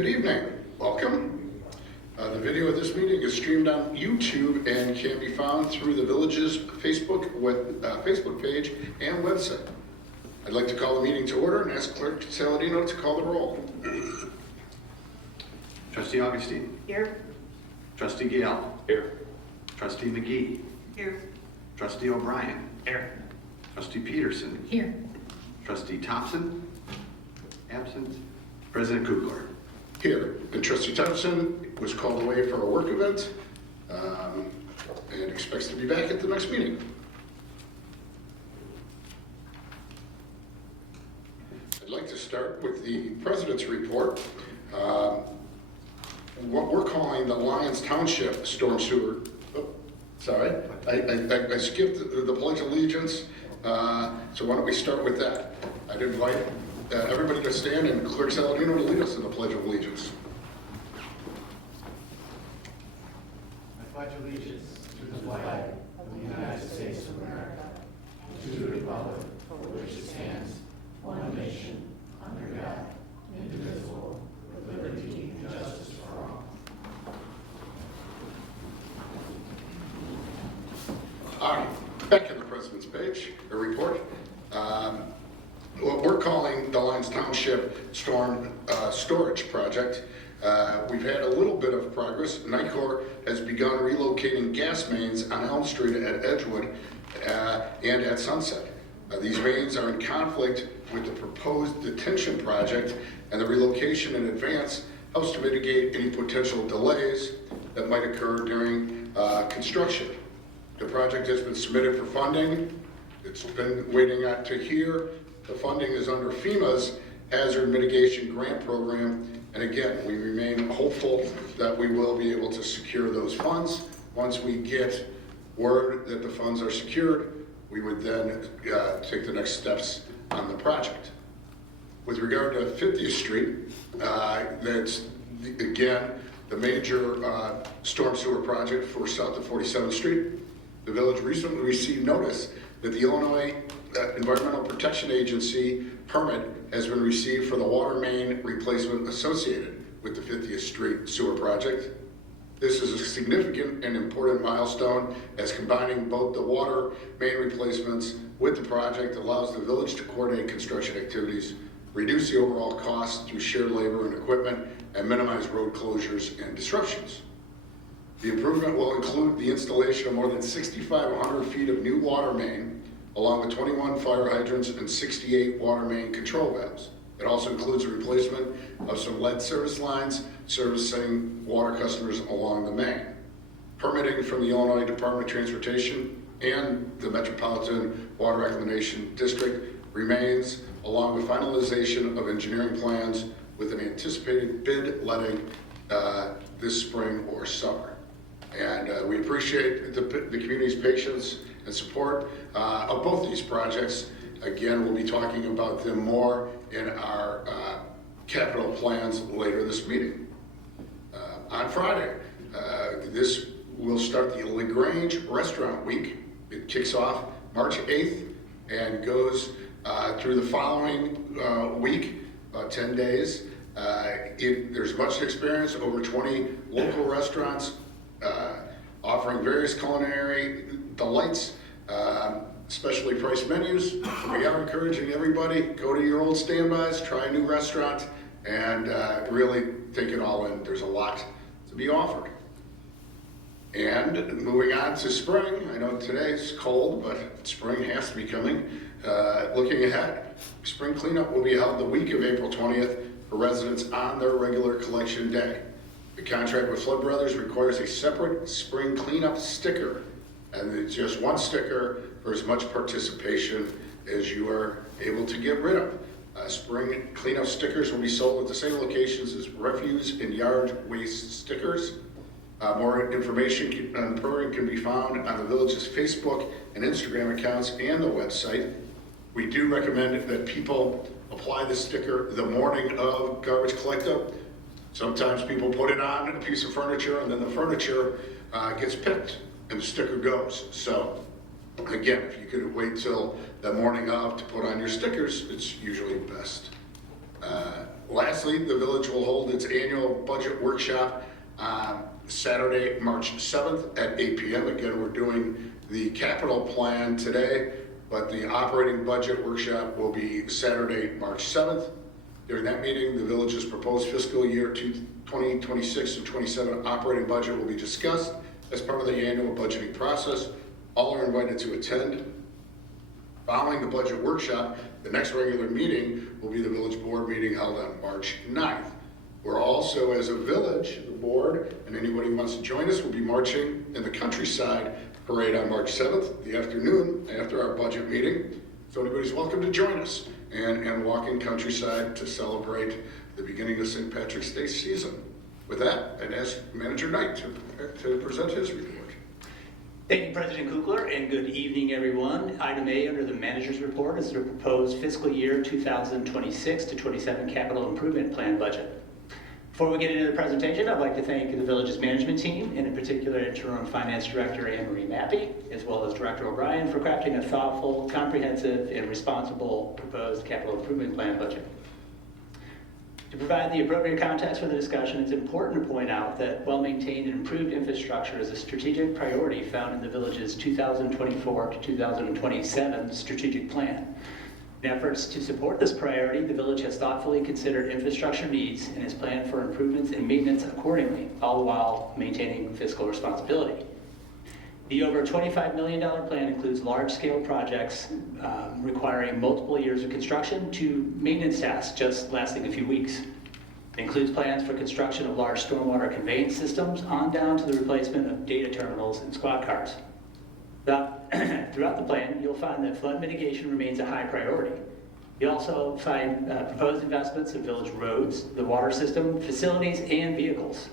Good evening. Welcome. The video of this meeting is streamed on YouTube and can be found through the village's Facebook page and website. I'd like to call the meeting to order and ask Clerk Saladino to call the roll. Trustee Augustine. Here. Trustee Gale. Here. Trustee McGee. Here. Trustee O'Brien. Here. Trustee Peterson. Here. Trustee Thompson. Absent. President Kugler. Here, and Trustee Thompson was called away for a work event and expects to be back at the next meeting. I'd like to start with the President's report. What we're calling the Lyons Township Storm Sewer. Oh, sorry, I skipped the Pledge of Allegiance, so why don't we start with that? I'd invite everybody to stand and Clerk Saladino to lead us in the Pledge of Allegiance. I pledge allegiance to the flag of the United States of America, and to the republic for which it stands, one nation, under God, indivisible, with liberty and justice for all. All right, back to the President's page, a report. What we're calling the Lyons Township Storm Storage Project. We've had a little bit of progress. NICOR has begun relocating gas mains on Elm Street at Edgewood and at Sunset. These mains are in conflict with the proposed detention project, and the relocation in advance helps to mitigate any potential delays that might occur during construction. The project has been submitted for funding. It's been waiting out to hear. The funding is under FEMA's Hazard Mitigation Grant Program. And again, we remain hopeful that we will be able to secure those funds. Once we get word that the funds are secured, we would then take the next steps on the project. With regard to 50th Street, that's, again, the major storm sewer project for south of 47th Street. The village recently received notice that the Illinois Environmental Protection Agency permit has been received for the water main replacement associated with the 50th Street sewer project. This is a significant and important milestone, as combining both the water main replacements with the project allows the village to coordinate construction activities, reduce the overall cost through shared labor and equipment, and minimize road closures and disruptions. The improvement will include the installation of more than 6,500 feet of new water main, along with 21 fire hydrants and 68 water main control valves. It also includes a replacement of some lead service lines servicing water customers along the main. Permitting from the Illinois Department of Transportation and the Metropolitan Water Reclamation District remains, along with finalization of engineering plans with an anticipated bid letting this spring or summer. And we appreciate the community's patience and support of both these projects. Again, we'll be talking about them more in our capital plans later this meeting. On Friday, this will start the Grange Restaurant Week. It kicks off March 8th and goes through the following week, about 10 days. There's much experience, over 20 local restaurants offering various culinary delights, specially priced menus. We are encouraging everybody, go to your old standbys, try a new restaurant, and really take it all in. There's a lot to be offered. And moving on to spring, I know today's cold, but spring has to be coming. Looking ahead, spring cleanup will be held the week of April 20th for residents on their regular collection day. The contract with Flood Brothers requires a separate spring cleanup sticker, and it's just one sticker for as much participation as you are able to get rid of. Spring cleanup stickers will be sold at the same locations as refuse and yard waste stickers. More information on the program can be found on the village's Facebook and Instagram accounts and the website. We do recommend that people apply the sticker the morning of garbage collectup. Sometimes people put it on a piece of furniture and then the furniture gets picked and the sticker goes. So again, if you could wait till the morning of to put on your stickers, it's usually best. Lastly, the village will hold its annual budget workshop Saturday, March 7th at 8 p.m. Again, we're doing the capital plan today, but the operating budget workshop will be Saturday, March 7th. During that meeting, the village's proposed fiscal year 2026 to 27 operating budget will be discussed as part of the annual budgeting process. All are invited to attend. Following the budget workshop, the next regular meeting will be the village board meeting held on March 9th. We're also, as a village, the board, and anybody who wants to join us, will be marching in the countryside parade on March 7th, the afternoon, after our budget meeting. So anybody's welcome to join us and walk in countryside to celebrate the beginning of St. Patrick's Day season. With that, I'd ask Manager Knight to present his report. Thank you, President Kugler, and good evening, everyone. Item A under the manager's report is the proposed fiscal year 2026 to 27 capital improvement plan budget. Before we get into the presentation, I'd like to thank the village's management team, and in particular Interim Finance Director Anne-Marie Mappy, as well as Director O'Brien, for crafting a thoughtful, comprehensive, and responsible proposed capital improvement plan budget. To provide the appropriate context for the discussion, it's important to point out that well-maintained and improved infrastructure is a strategic priority found in the village's 2024 to 2027 strategic plan. In efforts to support this priority, the village has thoughtfully considered infrastructure needs and has planned for improvements and maintenance accordingly, all the while maintaining fiscal responsibility. The over $25 million plan includes large-scale projects requiring multiple years of construction to maintenance tasks just lasting a few weeks. It includes plans for construction of large stormwater conveyance systems on down to the replacement of data terminals and squad cars. Throughout the plan, you'll find that flood mitigation remains a high priority. You'll also find proposed investments in village roads, the water system, facilities, and vehicles.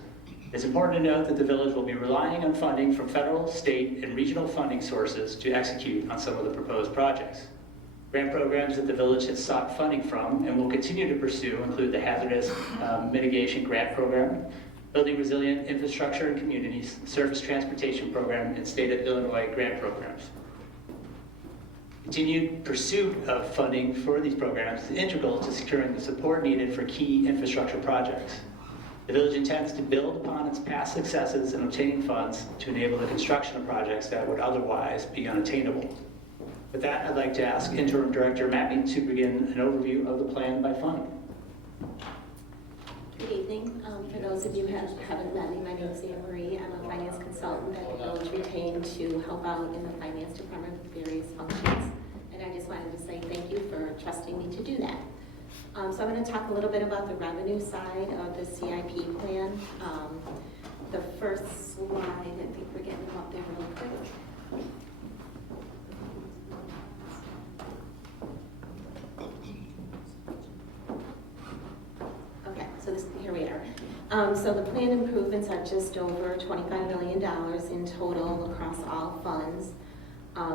It's important to note that the village will be relying on funding from federal, state, and regional funding sources to execute on some of the proposed projects. Grant programs that the village has sought funding from and will continue to pursue include the Hazardous Mitigation Grant Program, Building Resilient Infrastructure and Communities, Surface Transportation Program, and State of Illinois grant programs. Continued pursuit of funding for these programs is integral to securing the support needed for key infrastructure projects. The village intends to build upon its past successes in obtaining funds to enable the construction of projects that would otherwise be unattainable. With that, I'd like to ask Interim Director Mappy to begin an overview of the plan by fund. Good evening. For those of you who haven't met me, my name is Anne-Marie. I'm a finance consultant that the village retained to help out in the finance department with various functions. And I just wanted to say thank you for trusting me to do that. So I'm going to talk a little bit about the revenue side of the CIP plan. The first slide, I think we're getting them up there real quick. Okay, so here we are. So the planned improvements are just over $25 million in total across all funds.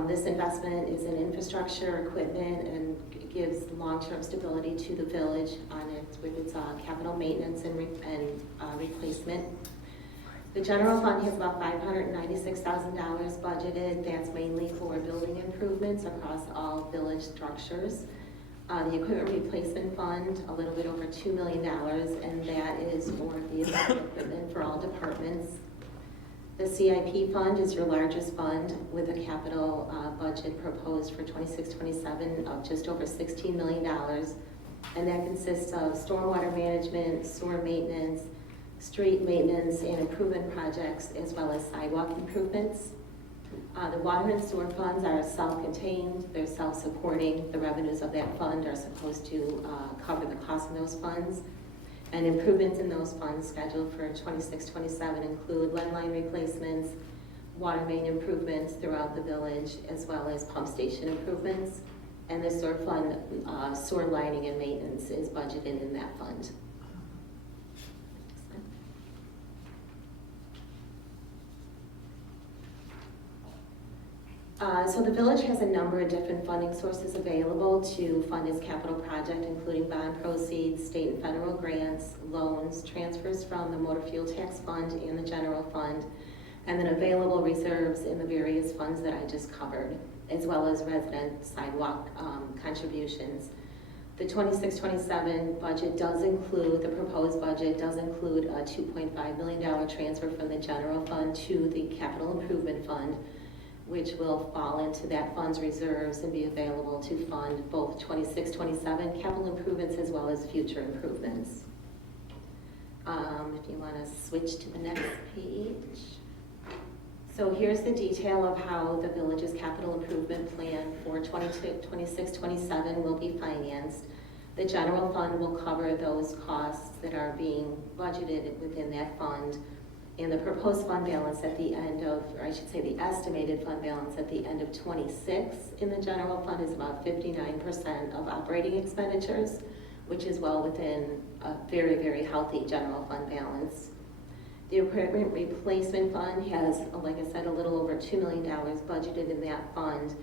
This investment is in infrastructure, equipment, and gives long-term stability to the village with its capital maintenance and replacement. The general fund has about $596,000 budgeted. That's mainly for building improvements across all village structures. The equipment replacement fund, a little bit over $2 million, and that is for the equipment for all departments. The CIP fund is your largest fund with a capital budget proposed for 26-27 of just over $16 million. And that consists of stormwater management, sewer maintenance, street maintenance, and improvement projects, as well as sidewalk improvements. The water and sewer funds are self-contained, they're self-supporting. The revenues of that fund are supposed to cover the cost of those funds. And improvements in those funds scheduled for 26-27 include landline replacements, water main improvements throughout the village, as well as pump station improvements. And the sewer fund, sewer lining and maintenance is budgeted in that fund. So the village has a number of different funding sources available to fund its capital project, including bond proceeds, state and federal grants, loans, transfers from the motor fuel tax fund and the general fund, and then available reserves in the various funds that I just covered, as well as resident sidewalk contributions. The 26-27 budget does include, the proposed budget does include a $2.5 million transfer from the general fund to the capital improvement fund, which will fall into that fund's reserves and be available to fund both 26-27 capital improvements as well as future improvements. If you want to switch to the next page. So here's the detail of how the village's capital improvement plan for 26-27 will be financed. The general fund will cover those costs that are being budgeted within that fund. And the proposed fund balance at the end of, or I should say the estimated fund balance at the end of 26 in the general fund is about 59% of operating expenditures, which is well within a very, very healthy general fund balance. The equipment replacement fund has, like I said, a little over $2 million budgeted in that fund.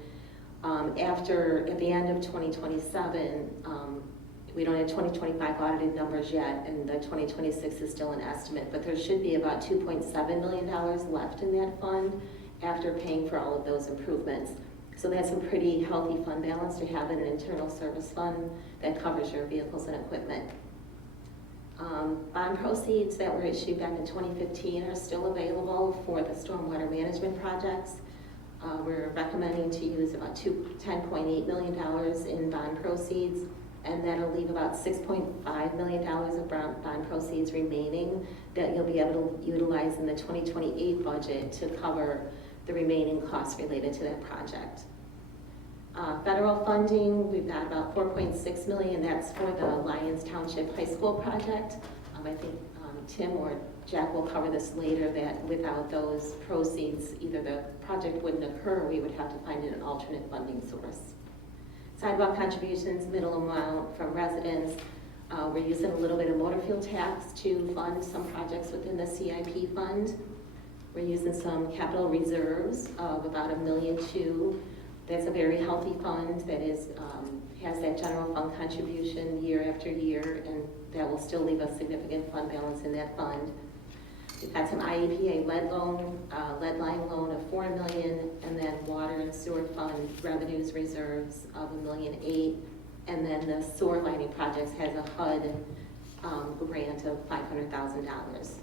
At the end of 2027, we don't have 2025 audited numbers yet, and the 2026 is still an estimate, but there should be about $2.7 million left in that fund after paying for all of those improvements. So that's a pretty healthy fund balance to have in an internal service fund that covers your vehicles and equipment. Bond proceeds that were issued back in 2015 are still available for the stormwater management projects. We're recommending to use about $10.8 million in bond proceeds, and that'll leave about $6.5 million of bond proceeds remaining that you'll be able to utilize in the 2028 budget to cover the remaining costs related to that project. Federal funding, we've got about $4.6 million, that's for the Lyons Township High School project. I think Tim or Jack will cover this later, that without those proceeds, either the project wouldn't occur, or we would have to find an alternate funding source. Sidewalk contributions, middle amount from residents. We're using a little bit of motor fuel tax to fund some projects within the CIP fund. We're using some capital reserves of about $1.2 million. That's a very healthy fund that is has that general fund contribution year after year, and that will still leave a significant fund balance in that fund. We've got some IEPA lead line loan of $4 million, and then water and sewer fund revenues reserves of $1.8 million, and then the sewer lining projects has a HUD grant of $500,000. If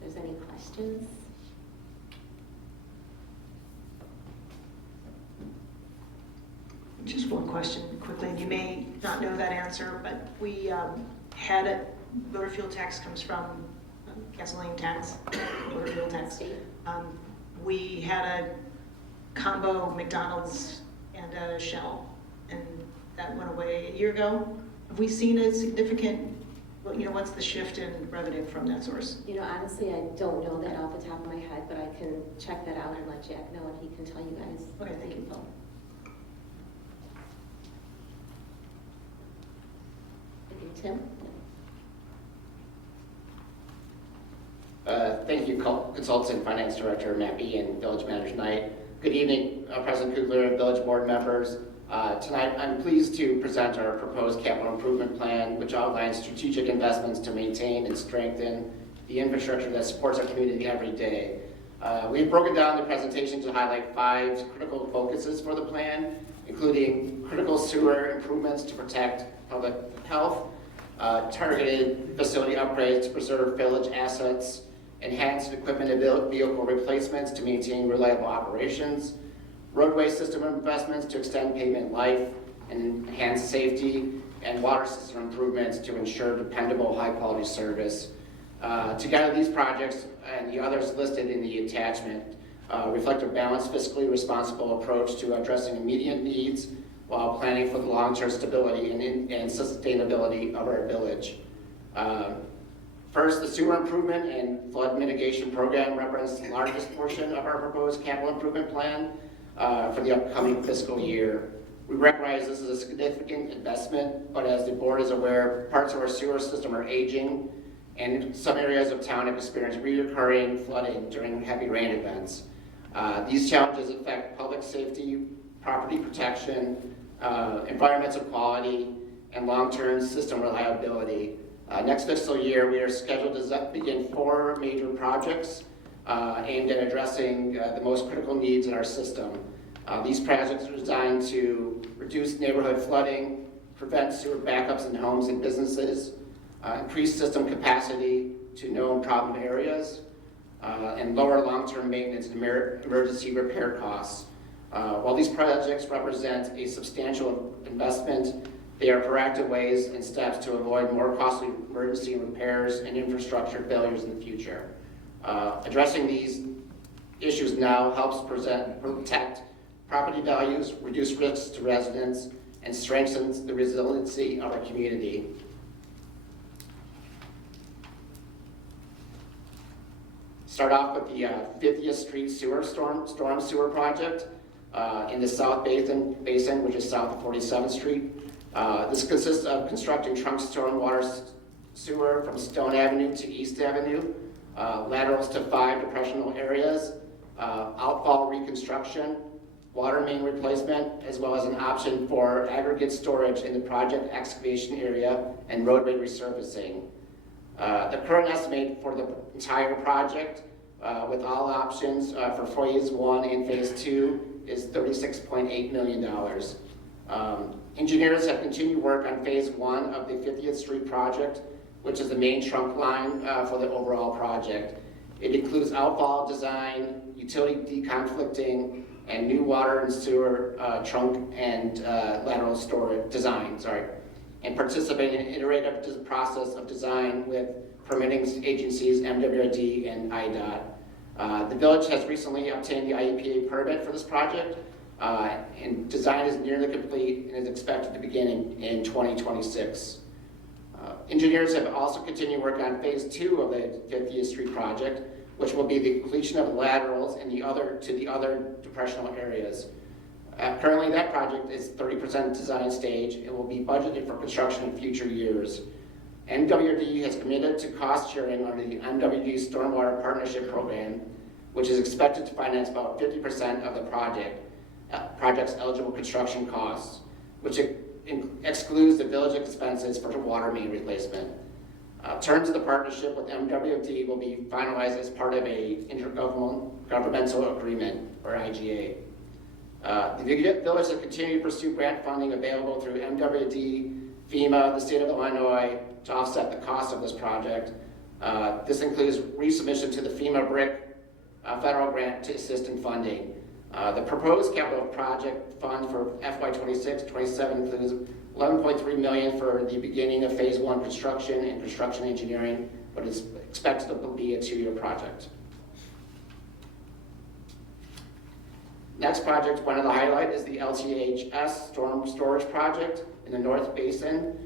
there's any questions? Just one question quickly, and you may not know that answer, but we had a motor fuel tax comes from gasoline tax, motor fuel tax. We had a combo McDonald's and a Shell, and that went away a year ago. Have we seen a significant, what's the shift in revenue from that source? Honestly, I don't know that off the top of my head, but I can check that out and let Jack know, and he can tell you guys. Okay, thank you. Tim? Thank you, Consultant Finance Director Matt B. and Village Manager Knight. Good evening, President Kugler and Village Board members. Tonight, I'm pleased to present our proposed capital improvement plan, which outlines strategic investments to maintain and strengthen the infrastructure that supports our community every day. We've broken down the presentation to highlight 5 critical focuses for the plan, including critical sewer improvements to protect public health, targeted facility upgrades to preserve village assets, enhanced equipment and vehicle replacements to maintain reliable operations, roadway system investments to extend pavement life and enhance safety, and water system improvements to ensure dependable, high-quality service. Together, these projects and the others listed in the attachment reflect a balanced, fiscally responsible approach to addressing immediate needs while planning for the long-term stability and sustainability of our village. First, the sewer improvement and flood mitigation program represents the largest portion of our proposed capital improvement plan for the upcoming fiscal year. We recognize this is a significant investment, but as the board is aware, parts of our sewer system are aging, and some areas of town have experienced recurring flooding during heavy rain events. These challenges affect public safety, property protection, environmental quality, and long-term system reliability. Next fiscal year, we are scheduled to begin 4 major projects aimed at addressing the most critical needs in our system. These projects are designed to reduce neighborhood flooding, prevent sewer backups in homes and businesses, increase system capacity to known problem areas, and lower long-term maintenance and emergency repair costs. While these projects represent a substantial investment, they are proactive ways and steps to avoid more costly emergency repairs and infrastructure failures in the future. Addressing these issues now helps protect property values, reduce risks to residents, and strengthens the resiliency of our community. Start off with the 50th Street storm sewer project in the South Basin, which is south of 47th Street. This consists of constructing trunk stormwater sewer from Stone Avenue to East Avenue, laterals to 5 depressional areas, outfall reconstruction, water main replacement, as well as an option for aggregate storage in the project excavation area and roadway resurfacing. The current estimate for the entire project, with all options for phase 1 and phase 2, is $36.8 million. Engineers have continued work on phase 1 of the 50th Street project, which is the main trunk line for the overall project. It includes outfall design, utility deconflicting, and new water and sewer trunk and lateral storage design, and participate in an iterative process of design with permitting agencies, MWRD and IDOT. The village has recently obtained the IEPA permit for this project, and design is nearly complete and is expected to begin in 2026. Engineers have also continued work on phase 2 of the 50th Street project, which will be the completion of the laterals and the other depressional areas. Currently, that project is 30% design stage and will be budgeted for construction in future years. MWRD has committed to cost sharing under the MWD Stormwater Partnership Program, which is expected to finance about 50% of the project's eligible construction costs, which excludes the village expenses for water main replacement. Terms of the partnership with MWD will be finalized as part of a intergovernmental agreement, or IGA. The village has continued to pursue grant funding available through MWD, FEMA, the state of Illinois, to offset the cost of this project. This includes resubmission to the FEMA BRIC federal grant to assist in funding. The proposed capital project fund for FY26-27 includes $11.3 million for the beginning of phase 1 construction and construction engineering, but it's expected to be a 2-year project. Next project, one of the highlight is the LTHS storm storage project in the North Basin.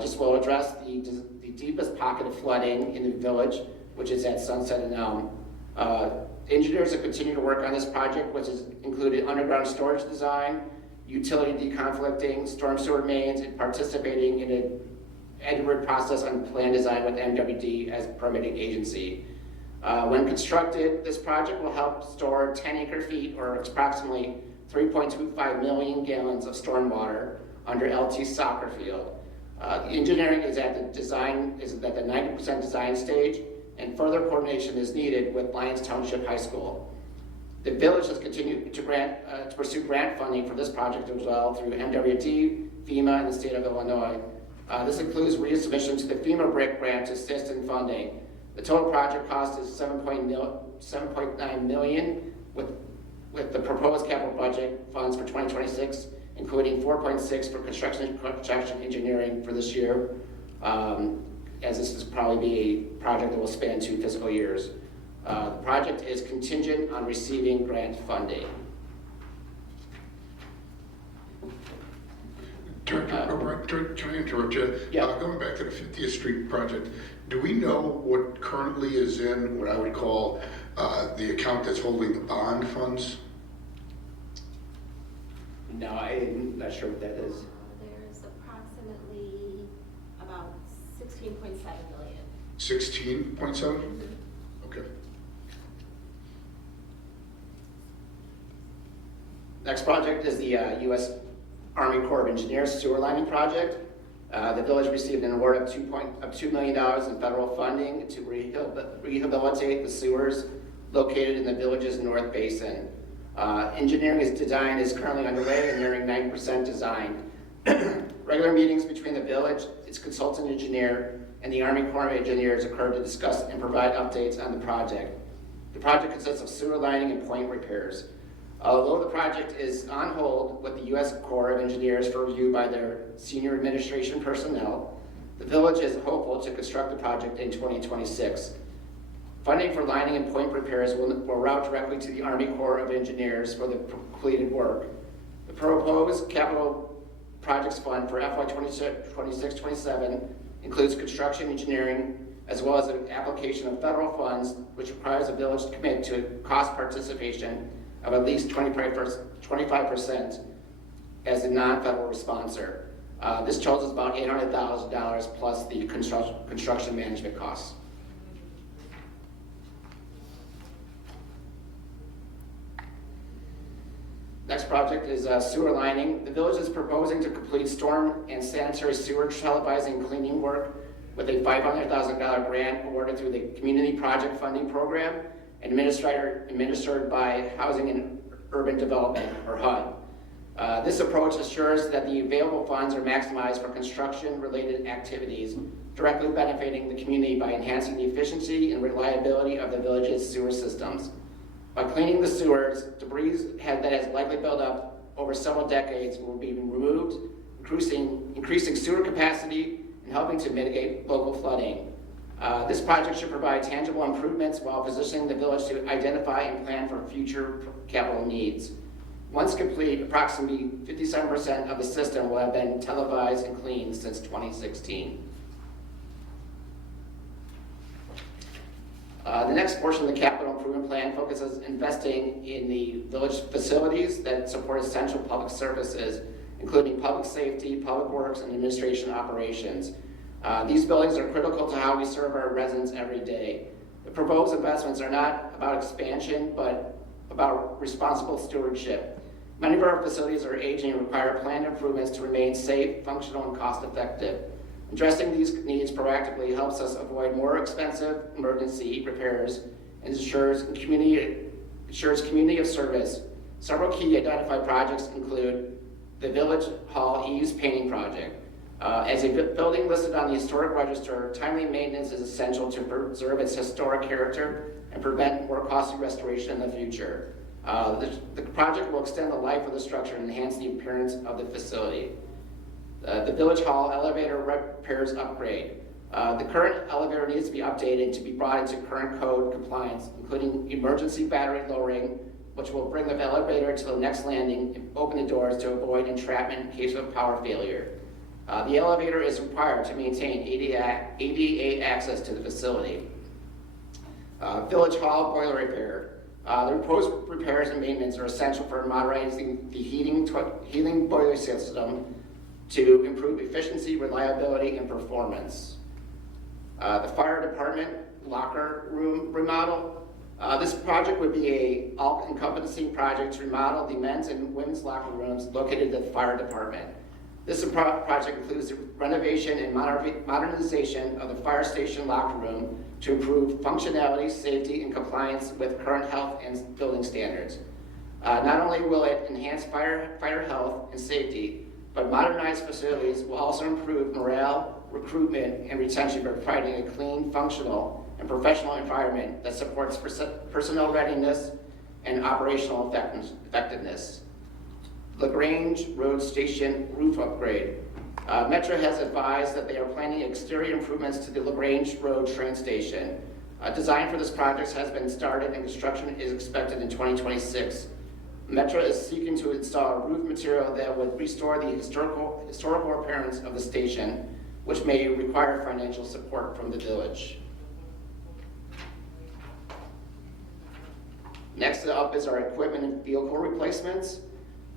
Just will address the deepest pocket of flooding in the village, which is at Sunset and Elm. Engineers have continued to work on this project, which has included underground storage design, utility deconflicting, storm sewer mains, and participating in an iterative process on plan design with MWD as permitting agency. When constructed, this project will help store 10 acre-feet, or approximately 3.25 million gallons of stormwater under LT soccer field. The engineering is at the 90% design stage, and further coordination is needed with Lyons Township High School. The village has continued to pursue grant funding for this project as well through MWD, FEMA, and the state of Illinois. This includes resubmission to the FEMA BRIC grant to assist in funding. The total project cost is $7.9 million, with the proposed capital budget funds for 2026, including $4.6 for construction engineering for this year, as this is probably be a project that will span 2 fiscal years. The project is contingent on receiving grant funding. Director, can I interrupt you? Yeah. Going back to the 50th Street project, do we know what currently is in what I would call the account that's holding the bond funds? No, I'm not sure what that is. There's approximately about 16.7 million. 16.7? Okay. Next project is the U.S. Army Corps of Engineers sewer lining project. The village received an award of $2 million in federal funding to rehabilitate the sewers located in the village's North Basin. Engineering design is currently underway and nearing 90% design. Regular meetings between the village, its consultant engineer, and the Army Corps of Engineers occur to discuss and provide updates on the project. The project consists of sewer lining and point repairs. Although the project is on hold with the U.S. Corps of Engineers for review by their senior administration personnel, the village is hopeful to construct the project in 2026. Funding for lining and point repairs will route directly to the Army Corps of Engineers for the completed work. The proposed capital projects fund for FY 26-27 includes construction engineering, as well as an application of federal funds, which requires the village to commit to cost participation of at least 25% as a non-federal sponsor. This totals about $800,000 plus the construction management costs. Next project is sewer lining. The village is proposing to complete storm and sanitary sewer televising and cleaning work with a $500,000 grant awarded through the Community Project Funding Program and administered by Housing and Urban Development, or HUD. This approach assures that the available funds are maximized for construction-related activities, directly benefiting the community by enhancing the efficiency and reliability of the village's sewer systems. By cleaning the sewers, debris that has likely built up over several decades will be removed, increasing sewer capacity and helping to mitigate local flooding. This project should provide tangible improvements while positioning the village to identify and plan for future capital needs. Once complete, approximately 57% of the system will have been televised and cleaned since 2016. The next portion of the capital improvement plan focuses investing in the village facilities that support essential public services, including public safety, public works, and administration operations. These buildings are critical to how we serve our residents every day. The proposed investments are not about expansion, but about responsible stewardship. Many of our facilities are aging and require planned improvements to remain safe, functional, and cost-effective. Addressing these needs proactively helps us avoid more expensive emergency repairs and ensures community of service. Several key identified projects include the Village Hall Eaves Painting Project. As a building listed on the Historic Register, timely maintenance is essential to preserve its historic character and prevent more costly restoration in the future. The project will extend the life of the structure and enhance the appearance of the facility. The Village Hall elevator repairs upgrade. The current elevator needs to be updated to be brought into current code compliance, including emergency battery lowering, which will bring the elevator to the next landing and open the doors to avoid entrapment in case of power failure. The elevator is required to maintain ADA access to the facility. Village Hall boiler repair. The proposed repairs and maintenance are essential for modernizing the heating boiler system to improve efficiency, reliability, and performance. The fire department locker room remodel. This project would be a all-encompassing project to remodel the men's and women's locker rooms located at the fire department. This project includes the renovation and modernization of the fire station locker room to improve functionality, safety, and compliance with current health and building standards. Not only will it enhance fire health and safety, but modernized facilities will also improve morale, recruitment, and retention by providing a clean, functional, and professional environment that supports personnel readiness and operational effectiveness. The Grange Road Station roof upgrade. Metro has advised that they are planning exterior improvements to the LaGrange Road train station. Design for this project has been started and construction is expected in 2026. Metro is seeking to install roof material that would restore the historical appearance of the station, which may require financial support from the village. Next up is our equipment and vehicle replacements.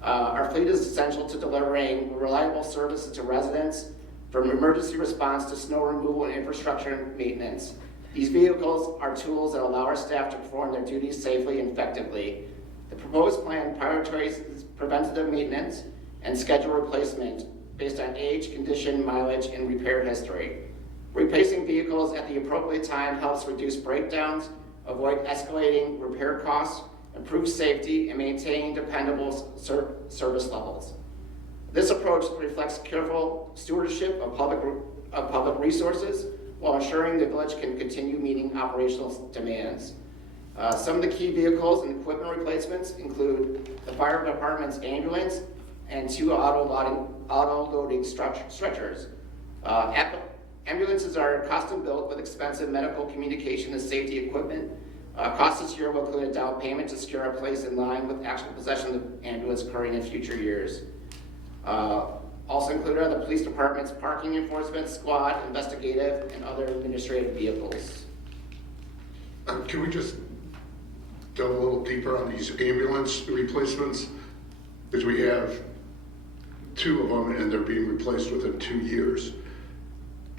Our fleet is essential to delivering reliable services to residents, from emergency response to snow removal and infrastructure maintenance. These vehicles are tools that allow our staff to perform their duties safely and effectively. The proposed plan prioritizes preventative maintenance and schedule replacement based on age, condition, mileage, and repair history. Replacing vehicles at the appropriate time helps reduce breakdowns, avoid escalating repair costs, improve safety, and maintain dependable service levels. This approach approach reflects careful stewardship of public resources while ensuring the village can continue meeting operational demands. Some of the key vehicles and equipment replacements include the fire department's ambulance and 2 auto-loading stretchers. Ambulances are custom built with expensive medical communication and safety equipment. Costs this year will include a down payment to secure a place in line with actual possession of the ambulance occurring in future years. Also included are the police department's parking enforcement squad, investigative, and other administrative vehicles. Can we just delve a little deeper on these ambulance replacements? Because we have 2 of them and they're being replaced within 2 years.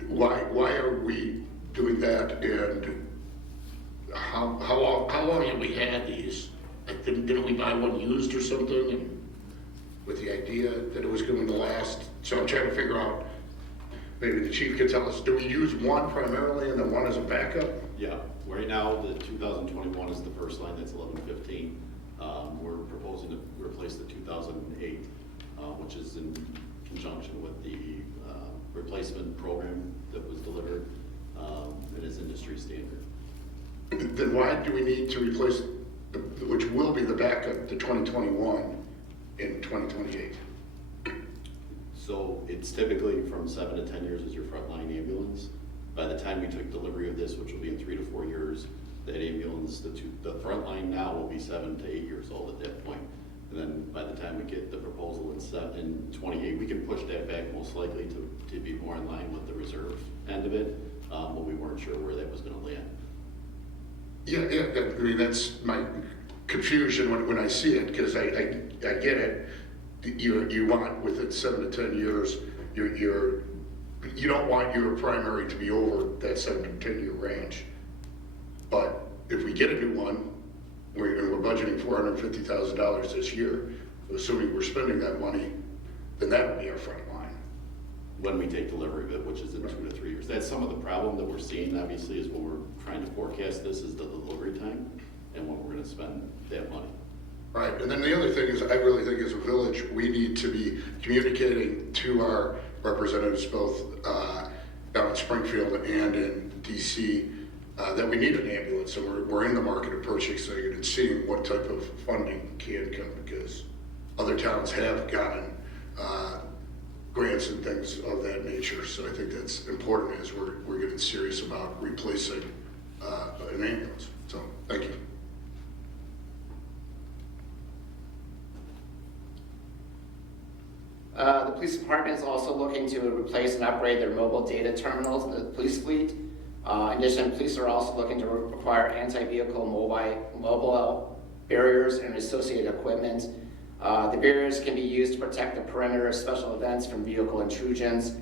Why are we doing that, and how long have we had these? Like, didn't we buy one used or something, and with the idea that it was going to last? So I'm trying to figure out, maybe the chief can tell us, do we use one primarily and then one as a backup? Yeah, right now, the 2021 is the first line, that's 1115. We're proposing to replace the 2008, which is in conjunction with the replacement program that was delivered. It is industry standard. Then why do we need to replace, which will be the backup, the 2021 in 2028? So it's typically from 7 to 10 years as your frontline ambulance. By the time we took delivery of this, which will be in 3 to 4 years, that ambulance, the front line now will be 7 to 8 years old at that point. And then by the time we get the proposal in 28, we can push that back most likely to be more in line with the reserve end of it, but we weren't sure where that was gonna land. Yeah, I mean, that's my confusion when I see it, because I get it. You want within 7 to 10 years, you don't want your primary to be over that 7 to 10 year range. But if we get a new one, we're budgeting $450,000 this year, assuming we're spending that money, then that would be our front line. When we take delivery of it, which is in 2 to 3 years. That's some of the problem that we're seeing, obviously, is when we're trying to forecast this, is the delivery time and when we're gonna spend that money. Right, and then the other thing is, I really think as a village, we need to be communicating to our representatives, both down in Springfield and in DC, that we need an ambulance, and we're in the market of purchasing it and seeing what type of funding can come, because other towns have gotten grants and things of that nature. So I think that's important as we're getting serious about replacing an ambulance. So, thank you. The police department is also looking to replace and upgrade their mobile data terminals in the police fleet. In addition, police are also looking to require anti-vehicle mobile barriers and associated equipment. The barriers can be used to protect the perimeter of special events from vehicle intrusions.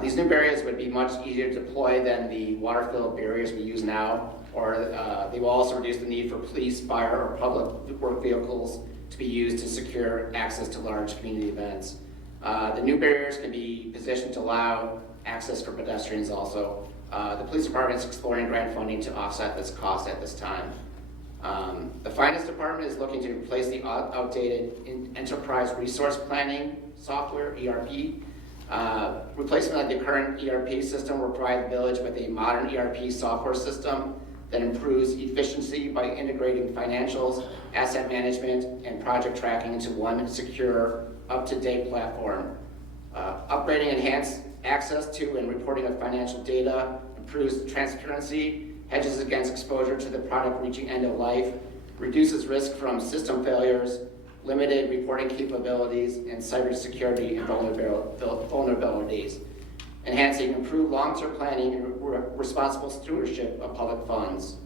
These new barriers would be much easier to deploy than the water-filled barriers we use now, or they will also reduce the need for police, fire, or public work vehicles to be used to secure access to large community events. The new barriers can be positioned to allow access for pedestrians also. The police department is exploring grant funding to offset this cost at this time. The finance department is looking to replace the outdated enterprise resource planning software, ERP. Replacement of the current ERP system will provide the village with a modern ERP software system that improves efficiency by integrating financials, asset management, and project tracking into one secure, up-to-date platform. Upgrading enhanced access to and reporting of financial data improves transparency, hedges against exposure to the product reaching end of life, reduces risk from system failures, limited reporting capabilities, and cybersecurity and vulnerabilities, enhancing improved long-term planning and responsible stewardship of public funds.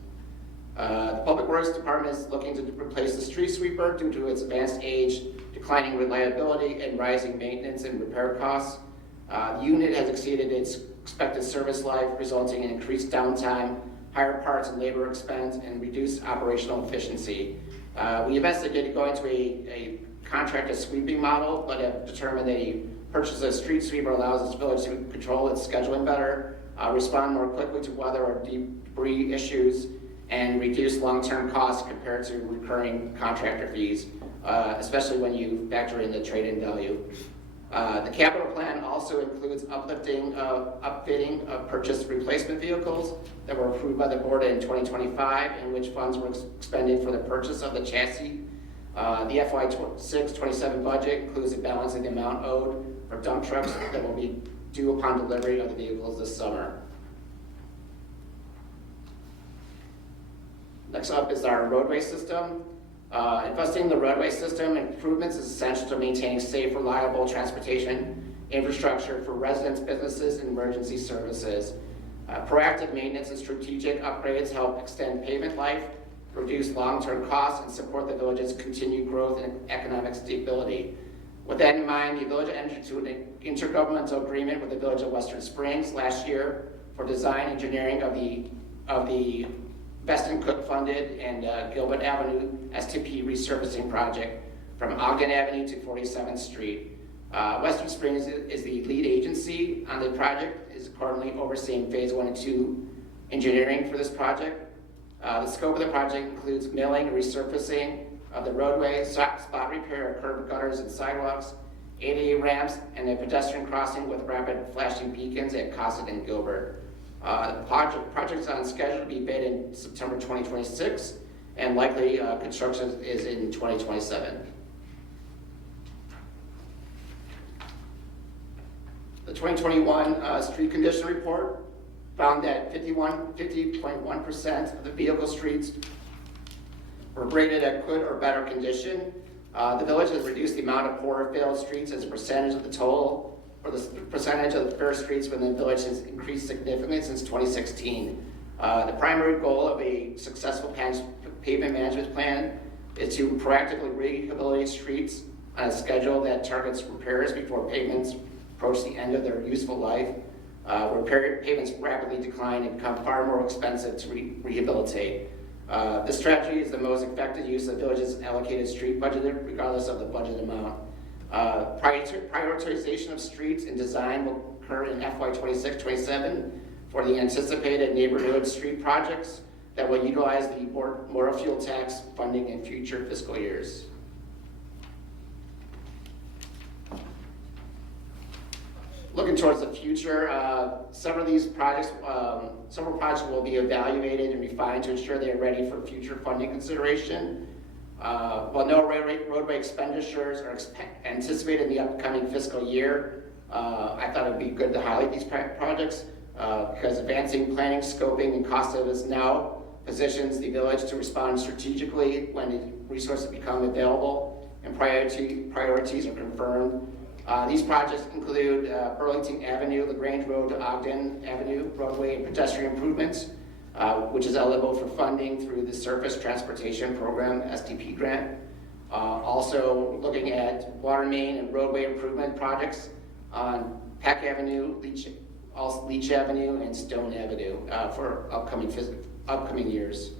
The Public Works Department is looking to replace the street sweeper due to its advanced age, declining reliability, and rising maintenance and repair costs. The unit has exceeded its expected service life, resulting in increased downtime, higher parts and labor expense, and reduced operational efficiency. We investigated going to a contracted sweeping model, but have determined that a purchase of a street sweeper allows its village to control its scheduling better, respond more quickly to weather or debris issues, and reduce long-term costs compared to recurring contractor fees, especially when you factor in the trade-in value. The capital plan also includes upfitting of purchased replacement vehicles that were approved by the board in 2025, in which funds were expended for the purchase of the chassis. The FY 26-27 budget includes a balance of the amount owed for dump trucks that will be due upon delivery of the vehicles this summer. Next up is our roadway system. Investing in the roadway system improvements is essential to maintaining safe, reliable transportation infrastructure for residents, businesses, and emergency services. Proactive maintenance and strategic upgrades help extend pavement life, reduce long-term costs, and support the village's continued growth and economic stability. With that in mind, the village entered into an intergovernmental agreement with the Village of Western Springs last year for design engineering of the Beston Cook funded and Gilbert Avenue STP resurfacing project from Ogden Avenue to 47th Street. Western Springs is the lead agency on the project, is currently overseeing phase 1 and 2 engineering for this project. The scope of the project includes milling and resurfacing of the roadway, spot repair of curb gutters and sidewalks, ADA ramps, and a pedestrian crossing with rapid flashing beacons at Cosset and Gilbert. The project is on schedule to be bid in September 2026, and likely construction is in 2027. The 2021 street condition report found that 50.1% of the vehicle streets were rated at good or better condition. The village has reduced the amount of poor or failed streets as a percentage of the total, or the percentage of the fair streets within the village has increased significantly since 2016. The primary goal of a successful pavement management plan is to proactively rehabilitate streets on a schedule that targets repairs before pavements approach the end of their useful life, where pavements rapidly decline and become far more expensive to rehabilitate. This strategy is the most effective use of the village's allocated street budget, regardless of the budget amount. Prioritization of streets and design will occur in FY 26-27 for the anticipated neighborhood street projects that will utilize the motor fuel tax funding in future fiscal years. Looking towards the future, several projects will be evaluated and refined to ensure they are ready for future funding consideration. While no roadway expenditures are anticipated in the upcoming fiscal year, I thought it would be good to highlight these projects because advancing planning, scoping, and cost estimates now positions the village to respond strategically when resources become available and priorities are confirmed. These projects include Burlington Avenue, the Grange Road to Ogden Avenue roadway and pedestrian improvements, which is eligible for funding through the Surface Transportation Program STP grant. Also looking at water main and roadway improvement projects on Peck Avenue, Leach Avenue, and Stone Avenue for upcoming years.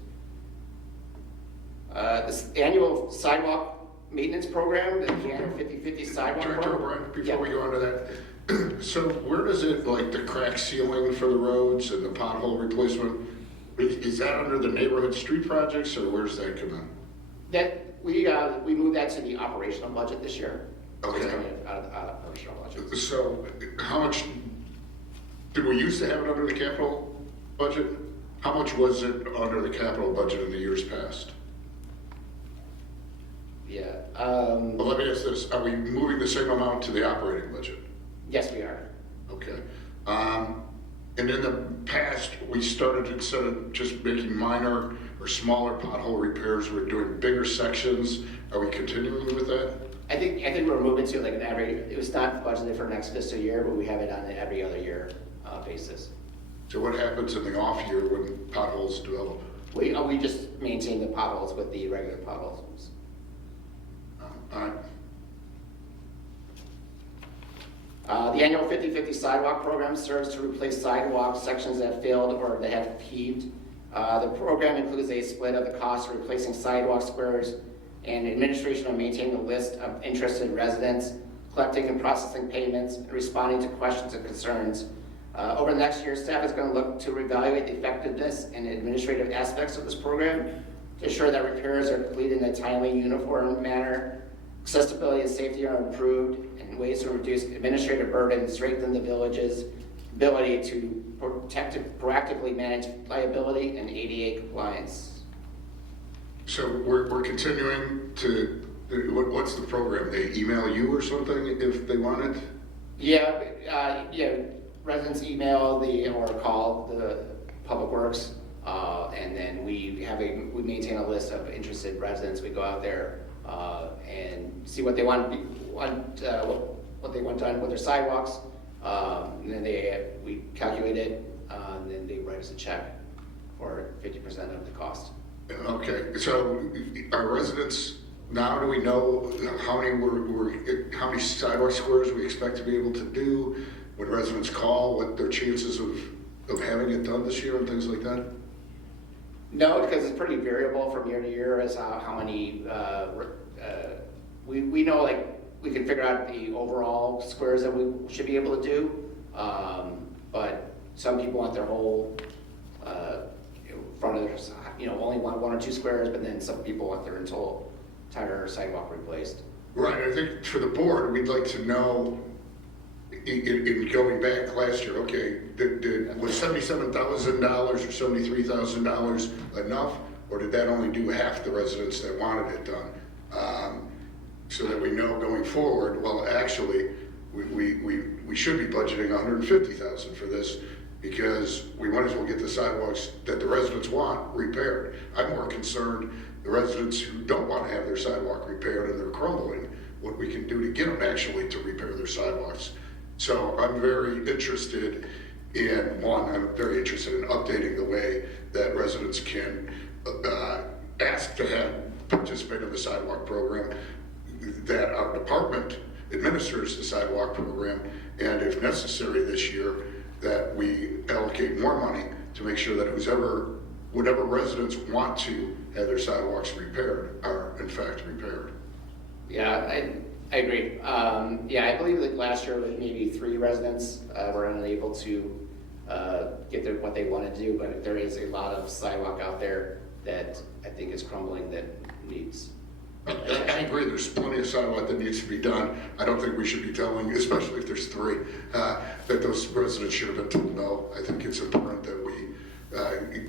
This annual sidewalk maintenance program, the annual 50/50 sidewalk Director program. O'Brien, before we go on to that, so where does it, like the crack sealing for the roads and the pothole replacement, is that under the neighborhood street projects, or where's that come in? That we moved that to the operational budget this year. So it's Okay. coming out of the operational budget. So how much, did we used to have it under the capital budget? How much was it under the capital budget in the years past? Yeah. Well, let me ask this, are we moving the same amount to the operating budget? Yes, we are. Okay. And in the past, we started, instead of just making minor or smaller pothole repairs, we're doing bigger sections. Are we continuing with that? I think we're moving to like it was not budgeted for next fiscal year, but we have it on an every other year basis. So what happens in the off year when potholes develop? We just maintain the potholes with the regular potholes. All right. The annual 50/50 sidewalk program serves to replace sidewalk sections that failed or that have heaved. The program includes a split of the cost of replacing sidewalk squares and administration of maintaining a list of interested residents, collecting and processing payments, and responding to questions and concerns. Over the next year, staff is going to look to evaluate the effectiveness and administrative aspects of this program to ensure that repairs are completed in a timely, uniform manner, accessibility and safety are improved, and and ways to reduce administrative burden and strengthen the village's ability to proactively manage liability and ADA compliance. So we're continuing to, what's the program? They email you or something if they want it? Yeah, residents email or call the Public Works, and then we maintain a list of interested residents. We go out there and see what they what they want done with their sidewalks, and then we calculate it, and then they write us a check for 50% of the cost. Okay, so our residents, now do we know how many sidewalk squares we expect to be able to do? When residents call, what their chances of having it done this year and things like that? No, because it's pretty variable from year to year as how many, we know, like, we can figure out the overall squares that we should be able to do. But some people want their whole, front of their, only want 1 or 2 squares, but then some people want their entire sidewalk replaced. Right, I think for the board, we'd like to know, in going back last year, okay, was $77,000 or $73,000 enough? Or did that only do half the residents that wanted it done? So that we know going forward, well, actually, we should be budgeting $150,000 for this, because we might as well get the sidewalks that the residents want repaired. I'm more concerned the residents who don't want to have their sidewalk repaired and they're crumbling, what we can do to get them actually to repair their sidewalks. So I'm very interested in updating the way that residents can ask to participate in the sidewalk program, that our department administers the sidewalk program, and if necessary this year, that we allocate more money to make sure that whatever residents want to have their sidewalks repaired are in fact repaired. Yeah, I agree. I believe that last year maybe 3 residents were unable to get what they want to do, but there is a lot of sidewalk out there that I think is crumbling that needs. I agree, there's plenty of sidewalk that needs to be done. I don't think we should be telling, especially if there's 3, that those residents should have been told no. I think it's important that we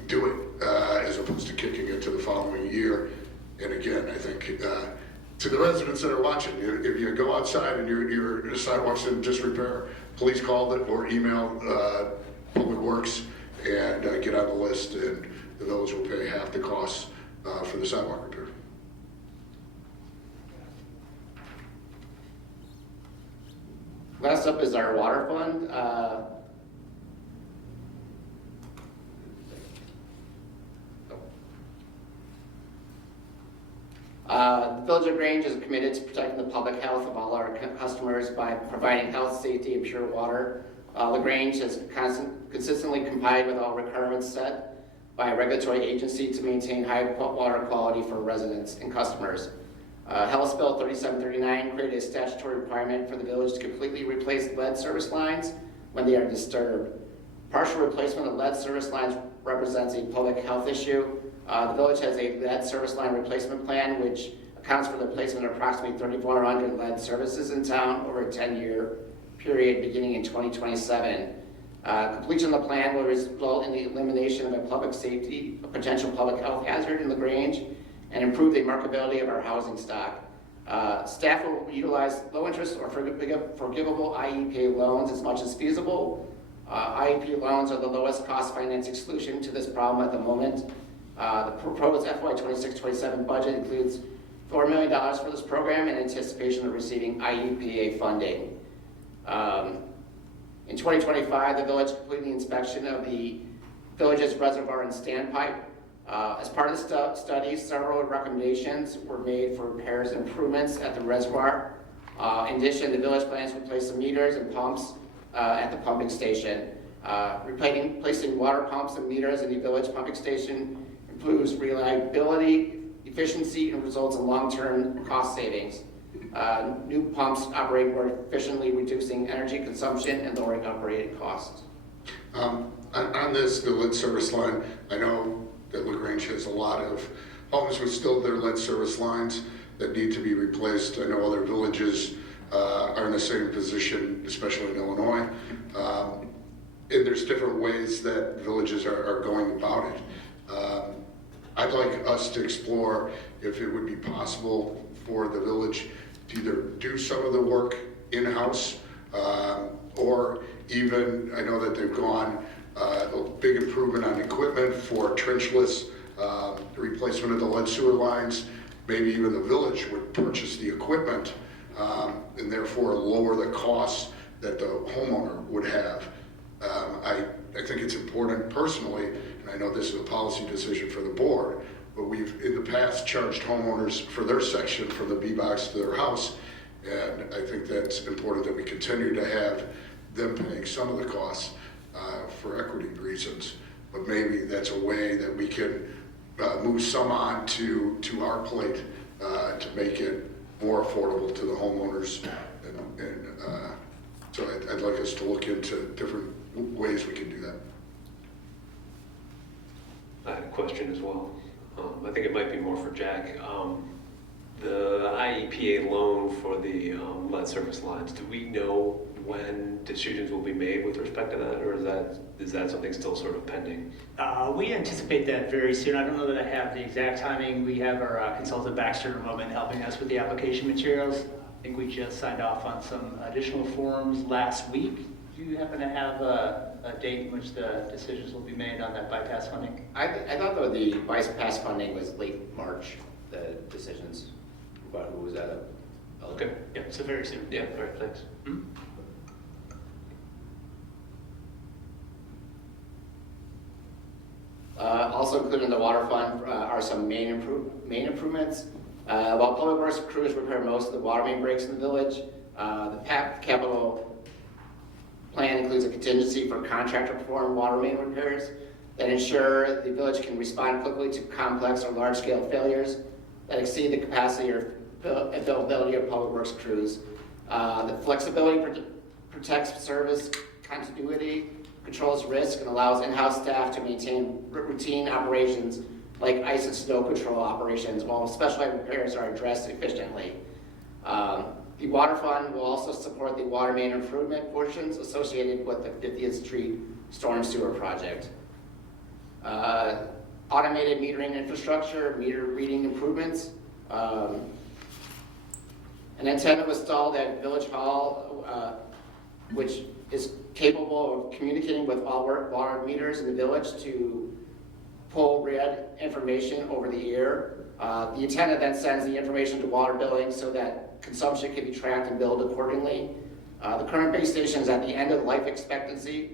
do it as opposed to kicking it to the following year. And again, I think to the residents that are watching, if you go outside and your sidewalk's in disrepair, please call it or email Public Works and get on the list, and the village will pay half the costs for the sidewalk repair. Last up is our water fund. The Village of Grange is committed to protecting the public health of all our customers by providing health, safety, and pure water. LaGrange has consistently complied with all requirements set by a regulatory agency to maintain high water quality for residents and customers. House Bill 3739 created a statutory requirement for the village to completely replace lead service lines when they are disturbed. Partial replacement of lead service lines represents a public health issue. The village has a lead service line replacement plan, which accounts for the placement of approximately 3,400 lead services in town over a 10-year period beginning in 2027. Completion of the plan will result in the elimination of a potential public health hazard in LaGrange and improve the marketability of our housing stock. Staff will utilize low-interest or forgivable IEPA loans as much as feasible. IEP loans are the lowest cost financing solution to this problem at the moment. The proposed FY 26-27 budget includes $4 million for this program in anticipation of receiving IEPA funding. In 2025, the village completed the inspection of the village's reservoir and standpipe. As part of the study, several recommendations were made for repairs and improvements at the reservoir. In addition, the village plans to replace some meters and pumps at the pumping station. Placing water pumps and meters in the village pumping station improves reliability, efficiency, and results in long-term cost savings. New pumps operate more efficiently, reducing energy consumption and lowering operating costs. On this, the lead service line, I know that LaGrange has a lot of homes with still their lead service lines that need to be replaced. I know other villages are in the same position, especially in Illinois. And there's different ways that villages are going about it. I'd like us to explore if it would be possible for the village to either do some of the work in-house, or even, I know that they've gone a big improvement on equipment for trenchless, replacement of the lead sewer lines. Maybe even the village would purchase the equipment, and therefore lower the costs that the homeowner would have. I think it's important personally, and I know this is a policy decision for the board, but we've in the past charged homeowners for their section from the B-box to their house, and I think that's important that we continue to have them paying some of the costs for equity reasons. But maybe that's a way that we can move some on to our plate to make it more affordable to the homeowners. And so I'd like us to look into different ways we can do that. I had a question as well. I think it might be more for Jack. The IEPA loan for the lead service lines, do we know when decisions will be made with respect to that, or is that something still sort of pending? We anticipate that very soon. I don't know that I have the exact timing. We have our consultant Baxter at the moment helping us with the application materials. I think we just signed off on some additional forms last week. Do you happen to have a date in which the decisions will be made on that bypass funding? I thought though the bypass funding was late March, the decisions, but who was that? Okay. Yeah, so very soon. Yeah, all right, thanks. Hmm? Also included in the water fund are some main improvements. While public works crews repair most of the water main breaks in the village, the capital plan includes a contingency for contractor performed water main repairs that ensure the village can respond quickly to complex or large-scale failures that exceed the capacity or availability of public works crews. The flexibility protects service continuity, controls risk, and allows in-house staff to maintain routine operations like ice and snow control operations while specialized repairs are addressed efficiently. The water fund will also support the water main improvement portions associated with the 50th Street Storm Sewer Project. Automated metering infrastructure, meter reading improvements. An antenna was installed at Village Hall, which is capable of communicating with all water meters in the village to pull read information over the air. The antenna then sends the information to water billing so that consumption can be tracked and billed accordingly. The current base station is at the end of life expectancy.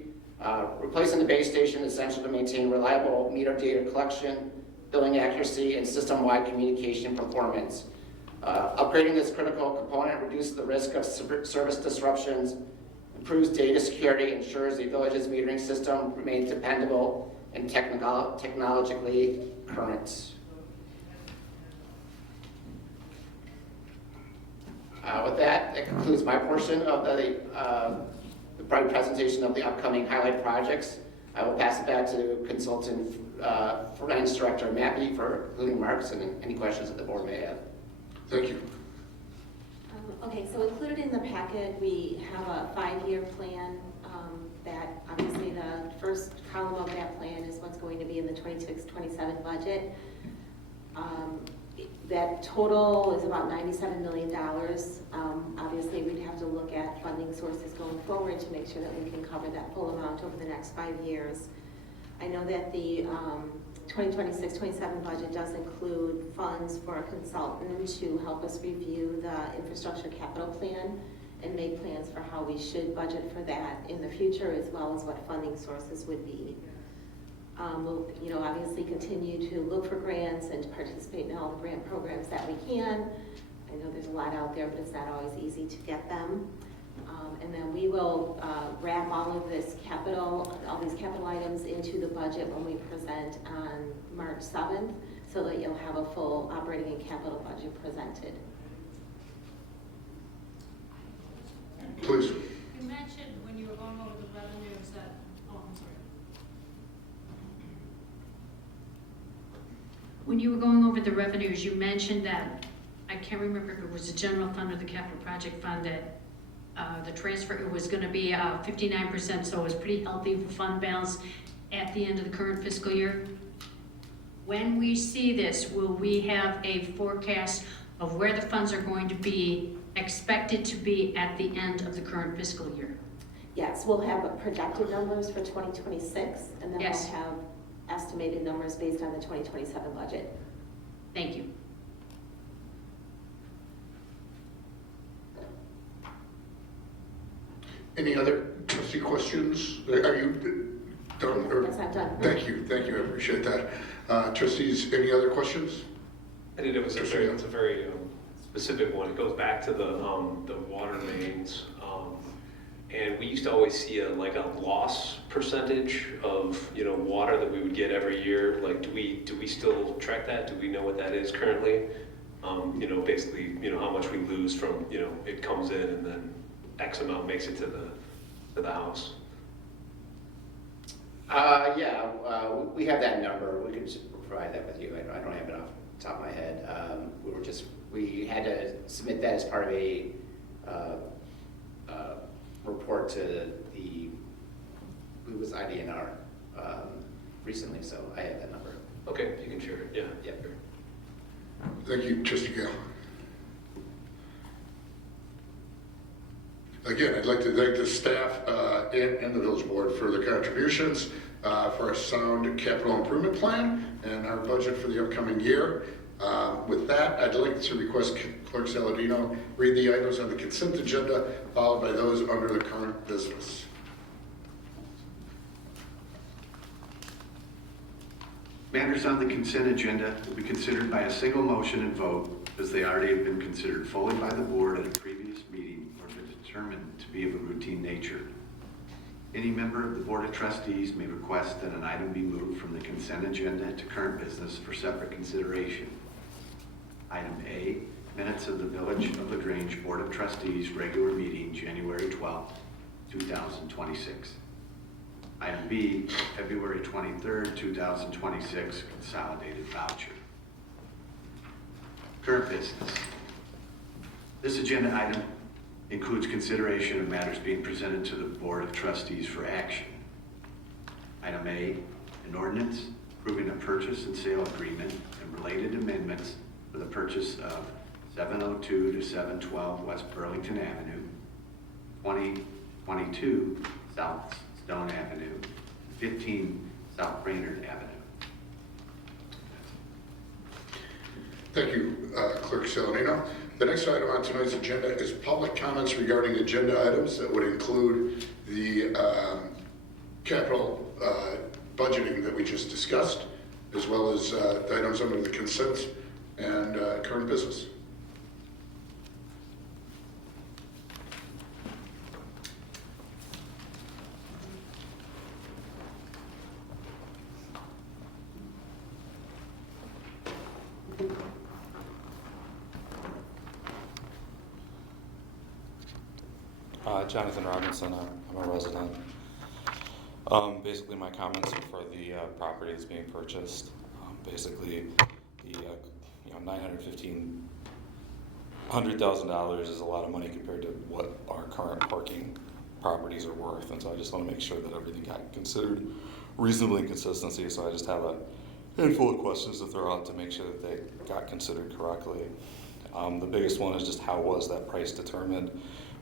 Replacing the base station is essential to maintain reliable meter data collection, billing accuracy, and system-wide communication performance. Upgrading this critical component reduces the risk of service disruptions, improves data security, ensures the village's metering system remains dependable and technologically current. With that, that concludes my portion of the presentation of the upcoming highlight projects. I will pass it back to consultant finance director Mappy for concluding remarks and any questions that the board may have. Thank you. Okay, so included in the packet, we have a 5-year plan that obviously the first column of that plan is what's going to be in the 26-27 budget. That total is about $97 million. Obviously, we'd have to look at funding sources going forward to make sure that we can cover that full amount over the next 5 years. I know that the 2026-27 budget does include funds for a consultant to help us review the infrastructure capital plan and make plans for how we should budget for that in the future, as well as what funding sources would be. We'll, obviously continue to look for grants and to participate in all the grant programs that we can. I know there's a lot out there, but it's not always easy to get them. And then we will wrap all of these capital items into the budget when we present on March 7th, so that you'll have a full operating and capital budget presented. Please. You mentioned when you were going over the revenues that, I'm sorry. When you were going over the revenues, you mentioned that, I can't remember if it was the general fund or the capital project fund that the transfer, it was gonna be 59%, so it was pretty healthy fund balance at the end of the current fiscal year. When we see this, will we have a forecast of where the funds are going to be expected to be at the end of the current fiscal year? Yes, we'll have projected numbers for 2026, and then Yes. we'll have estimated numbers based on the 2027 budget. Thank you. Any other trustee questions? Are you done? Or- Yes, I'm done. Thank you, I appreciate that. Trustees, any other questions? I think it was it's a very specific one. It goes back to the water mains. And we used to always see a loss percentage of, water that we would get every year. Like, do we still track that? Do we know what that is currently? Basically, how much we lose from, it comes in and then X amount makes it to the house. We have that number. We could provide that with you. I don't have it off the top of my head. We had to submit that as part of a report to it was IDNR recently, so I have that number. Okay, you can share it. Yeah. Yep. Thank you, Trustee Gale. Again, I'd like to thank the staff and the village board for their contributions for a sound capital improvement plan and our budget for the upcoming year. With that, I'd like to request Clerk Saladino read the items on the consent agenda, followed by those under the current business. Matters on the consent agenda will be considered by a single motion and vote, as they already have been considered fully by the board at a previous meeting or been determined to be of a routine nature. Any member of the Board of Trustees may request that an item be moved from the consent agenda to current business for separate consideration. Item A, minutes of the Village of Grange Board of Trustees regular meeting, January 12th, 2026. Item B, February 23rd, 2026, consolidated voucher. Current business. This agenda item includes consideration of matters being presented to the Board of Trustees for action. Item A, an ordinance approving a purchase and sale agreement and related amendments for the purchase of 702 to 712 West Burlington Avenue, 2022 South Stone Avenue, 15 South Brainerd Avenue. Thank you, Clerk Saladino. The next item on tonight's agenda is public comments regarding agenda items that would include the capital budgeting that we just discussed, as well as the items under the consent and current business. Jonathan Robinson, I'm a resident. Basically, my comments are for the property that's being purchased. Basically, the $915,000 is a lot of money compared to what our current parking properties are worth, and so I just want to make sure that everything got considered reasonably in consistency. So I just have a handful of questions to throw out to make sure that they got considered correctly. The biggest one is just how was that price determined?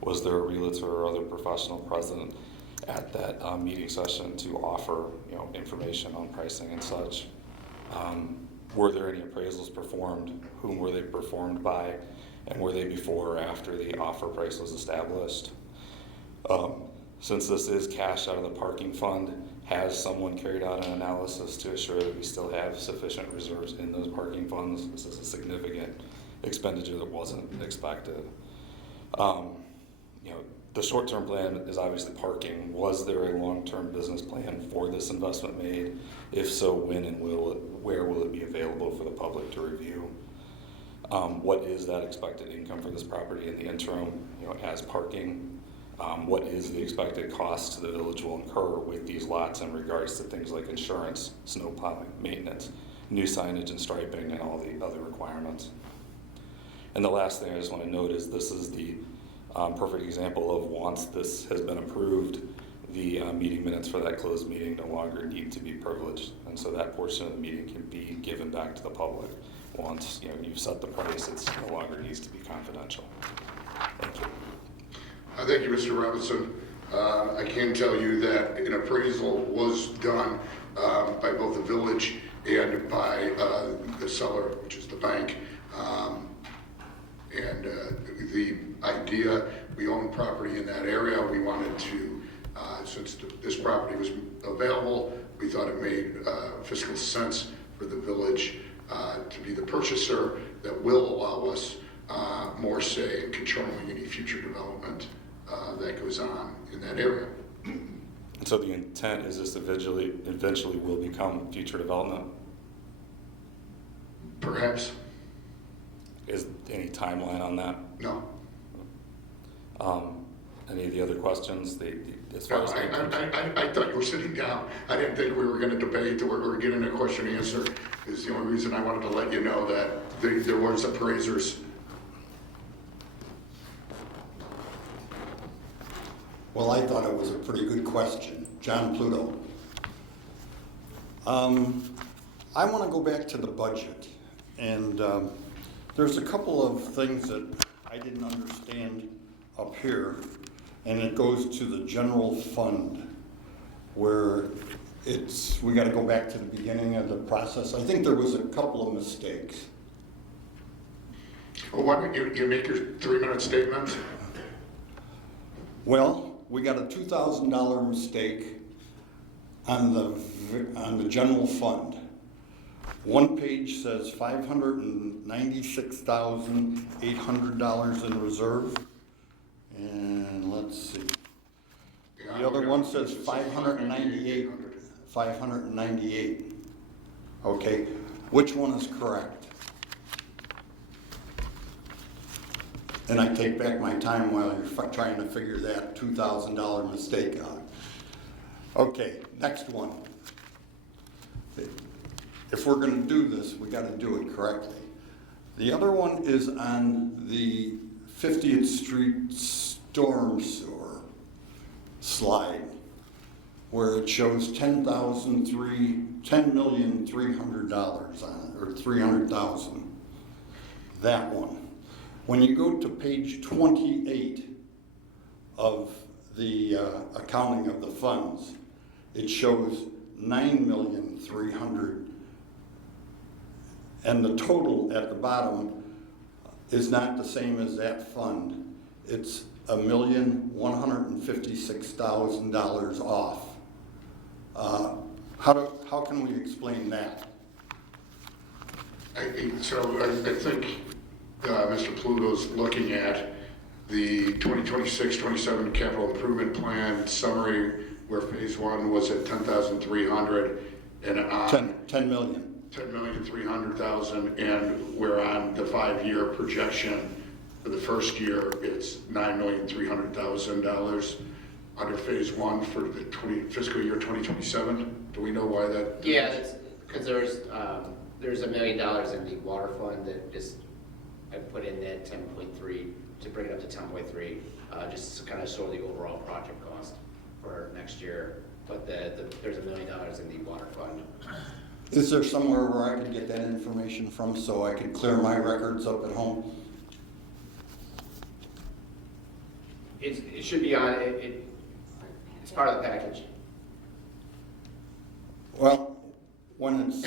Was there a realtor or other professional present at that meeting session to offer information on pricing and such? Were there any appraisals performed? Whom were they performed by? And were they before or after the offer price was established? Since this is cash out of the parking fund, has someone carried out an analysis to assure that we still have sufficient reserves in those parking funds? This is a significant expenditure that wasn't expected. The short-term plan is obviously parking. Was there a long-term business plan for this investment made? If so, when and where will it be available for the public to review? What is that expected income for this property in the interim, as parking? What is the expected cost to the village will incur with these lots in regards to things like insurance, snow plowing, maintenance, new signage and striping, and all the other requirements? And the last thing I just want to note is this is the perfect example of once this has been approved, the meeting minutes for that closed meeting no longer need to be privileged. And so that portion of the meeting can be given back to the public. Once you've set the price, it no longer needs to be confidential. Thank you. Thank you, Mr. Robinson. I can tell you that an appraisal was done by both the village and by the seller, which is the bank. And the idea, we own property in that area. We wanted to, since this property was available, we thought it made fiscal sense for the village to be the purchaser that will allow us more say in controlling any future development that goes on in that area. And so the intent is this eventually will become future development? Perhaps. Is any timeline on that? No. Any of the other questions? As No, far as I thought you were sitting down. I didn't think we were going to debate or get into question and answer. Is the only reason I wanted to let you know that there was appraisers. Well, I thought it was a pretty good question. John Pluto. I want to go back to the budget. And there's a couple of things that I didn't understand up here. And it goes to the general fund where we got to go back to the beginning of the process. I think there was a couple of mistakes. Well, why don't you make your 3-minute statement? Well, we got a $2,000 mistake on the general fund. One page says $596,800 in reserve, and let's see. The other one says 598. Okay, which one is correct? And I take back my time while you're trying to figure that $2,000 mistake out. Okay, next one. If we're going to do this, we got to do it correctly. The other one is on the 50th Street storm sewer slide, where it shows $10,300,000 on it, or 300,000. That one. When you go to page 28 of the accounting of the funds, it shows $9,300,000, and the total at the bottom is not the same as that fund. It's $1,156,000 off. How can we explain that? I think Mr. Pluto's looking at the 2026-27 capital improvement plan summary, where phase 1 was at $10,300 and on $10,300,000, and we're on the 5-year projection. For the first year, it's $9,300,000 under phase 1 for the fiscal year 2027. Do we know why that? Yeah, that's because there's $1 million in the water fund that just I put in that 10.3 to bring it up to 10.3, just to kind of show the overall project cost for next year. But there's $1 million in the water fund. Is there somewhere where I could get that information from so I could clear my records up at home? It should be on it. It's part of the package. Well, when it's...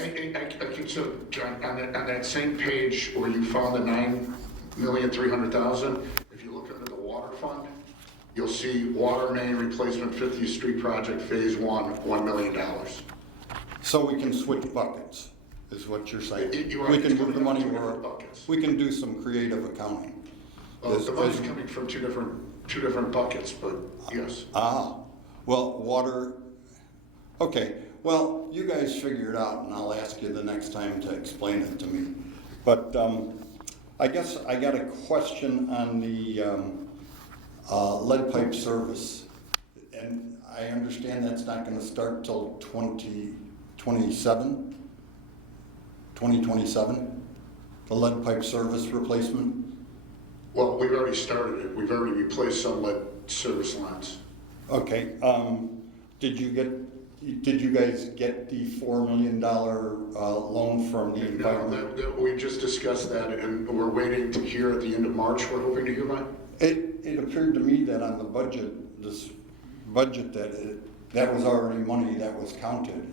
So, John, on that same page where you found the $9,300,000, if you look under the water fund, you'll see water main replacement 50th Street project phase 1, $1 million. So we can switch buckets, is what you're saying. We can move the money where we can do some creative accounting. Well, the money's coming from two different buckets, but yes. Well, water, okay. Well, you guys figure it out, and I'll ask you the next time to explain it to me. But I guess I got a question on the lead pipe service. And I understand that's not going to start till 2027, the lead pipe service replacement? Well, we've already started it. We've already replaced some lead service lines. Okay, did you guys get the $4 million loan from the No, environment? we just discussed that, and we're waiting to hear at the end of March, we're hoping to hear by. It appeared to me that on the budget, this budget, that was already money that was counted.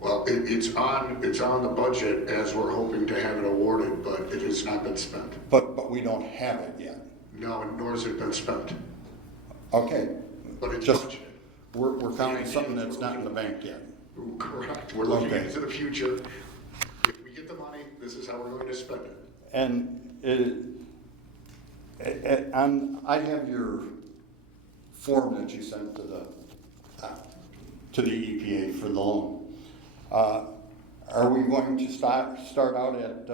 Well, it's on the budget as we're hoping to have it awarded, but it has not been spent. But we don't have it yet. No, and nor has it been spent. Okay. But it's Just, budgeted. we're counting something that's not in the bank yet. Correct. We're looking Okay. into the future. If we get the money, this is how we're going to spend it. And I have your form that you sent to the EPA for the loan. Are we going to start out at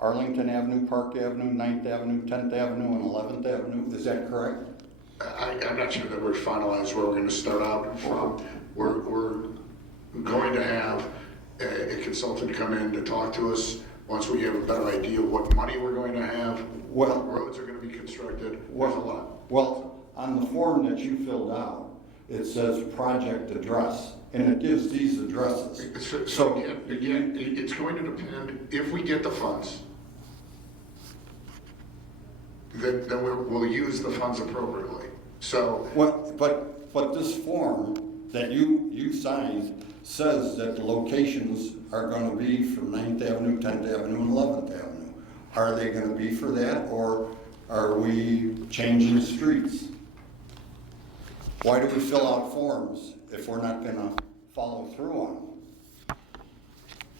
Arlington Avenue, Park Avenue, 9th Avenue, 10th Avenue, and 11th Avenue? Is that correct? I'm not sure that we're finalized where we're going to start out from. We're going to have a consultant come in to talk to us once we have a better idea of what money we're going to have, what roads are going to be constructed. There's a lot. Well, on the form that you filled out, it says project address, and it gives these addresses. So again, it's going to depend, if we get the funds, then we'll use the funds appropriately. So. Well, but this form that you signed says that the locations are gonna be from 9th Avenue, 10th Avenue, and 11th Avenue. Are they gonna be for that, or are we changing streets? Why do we fill out forms if we're not gonna follow through on them?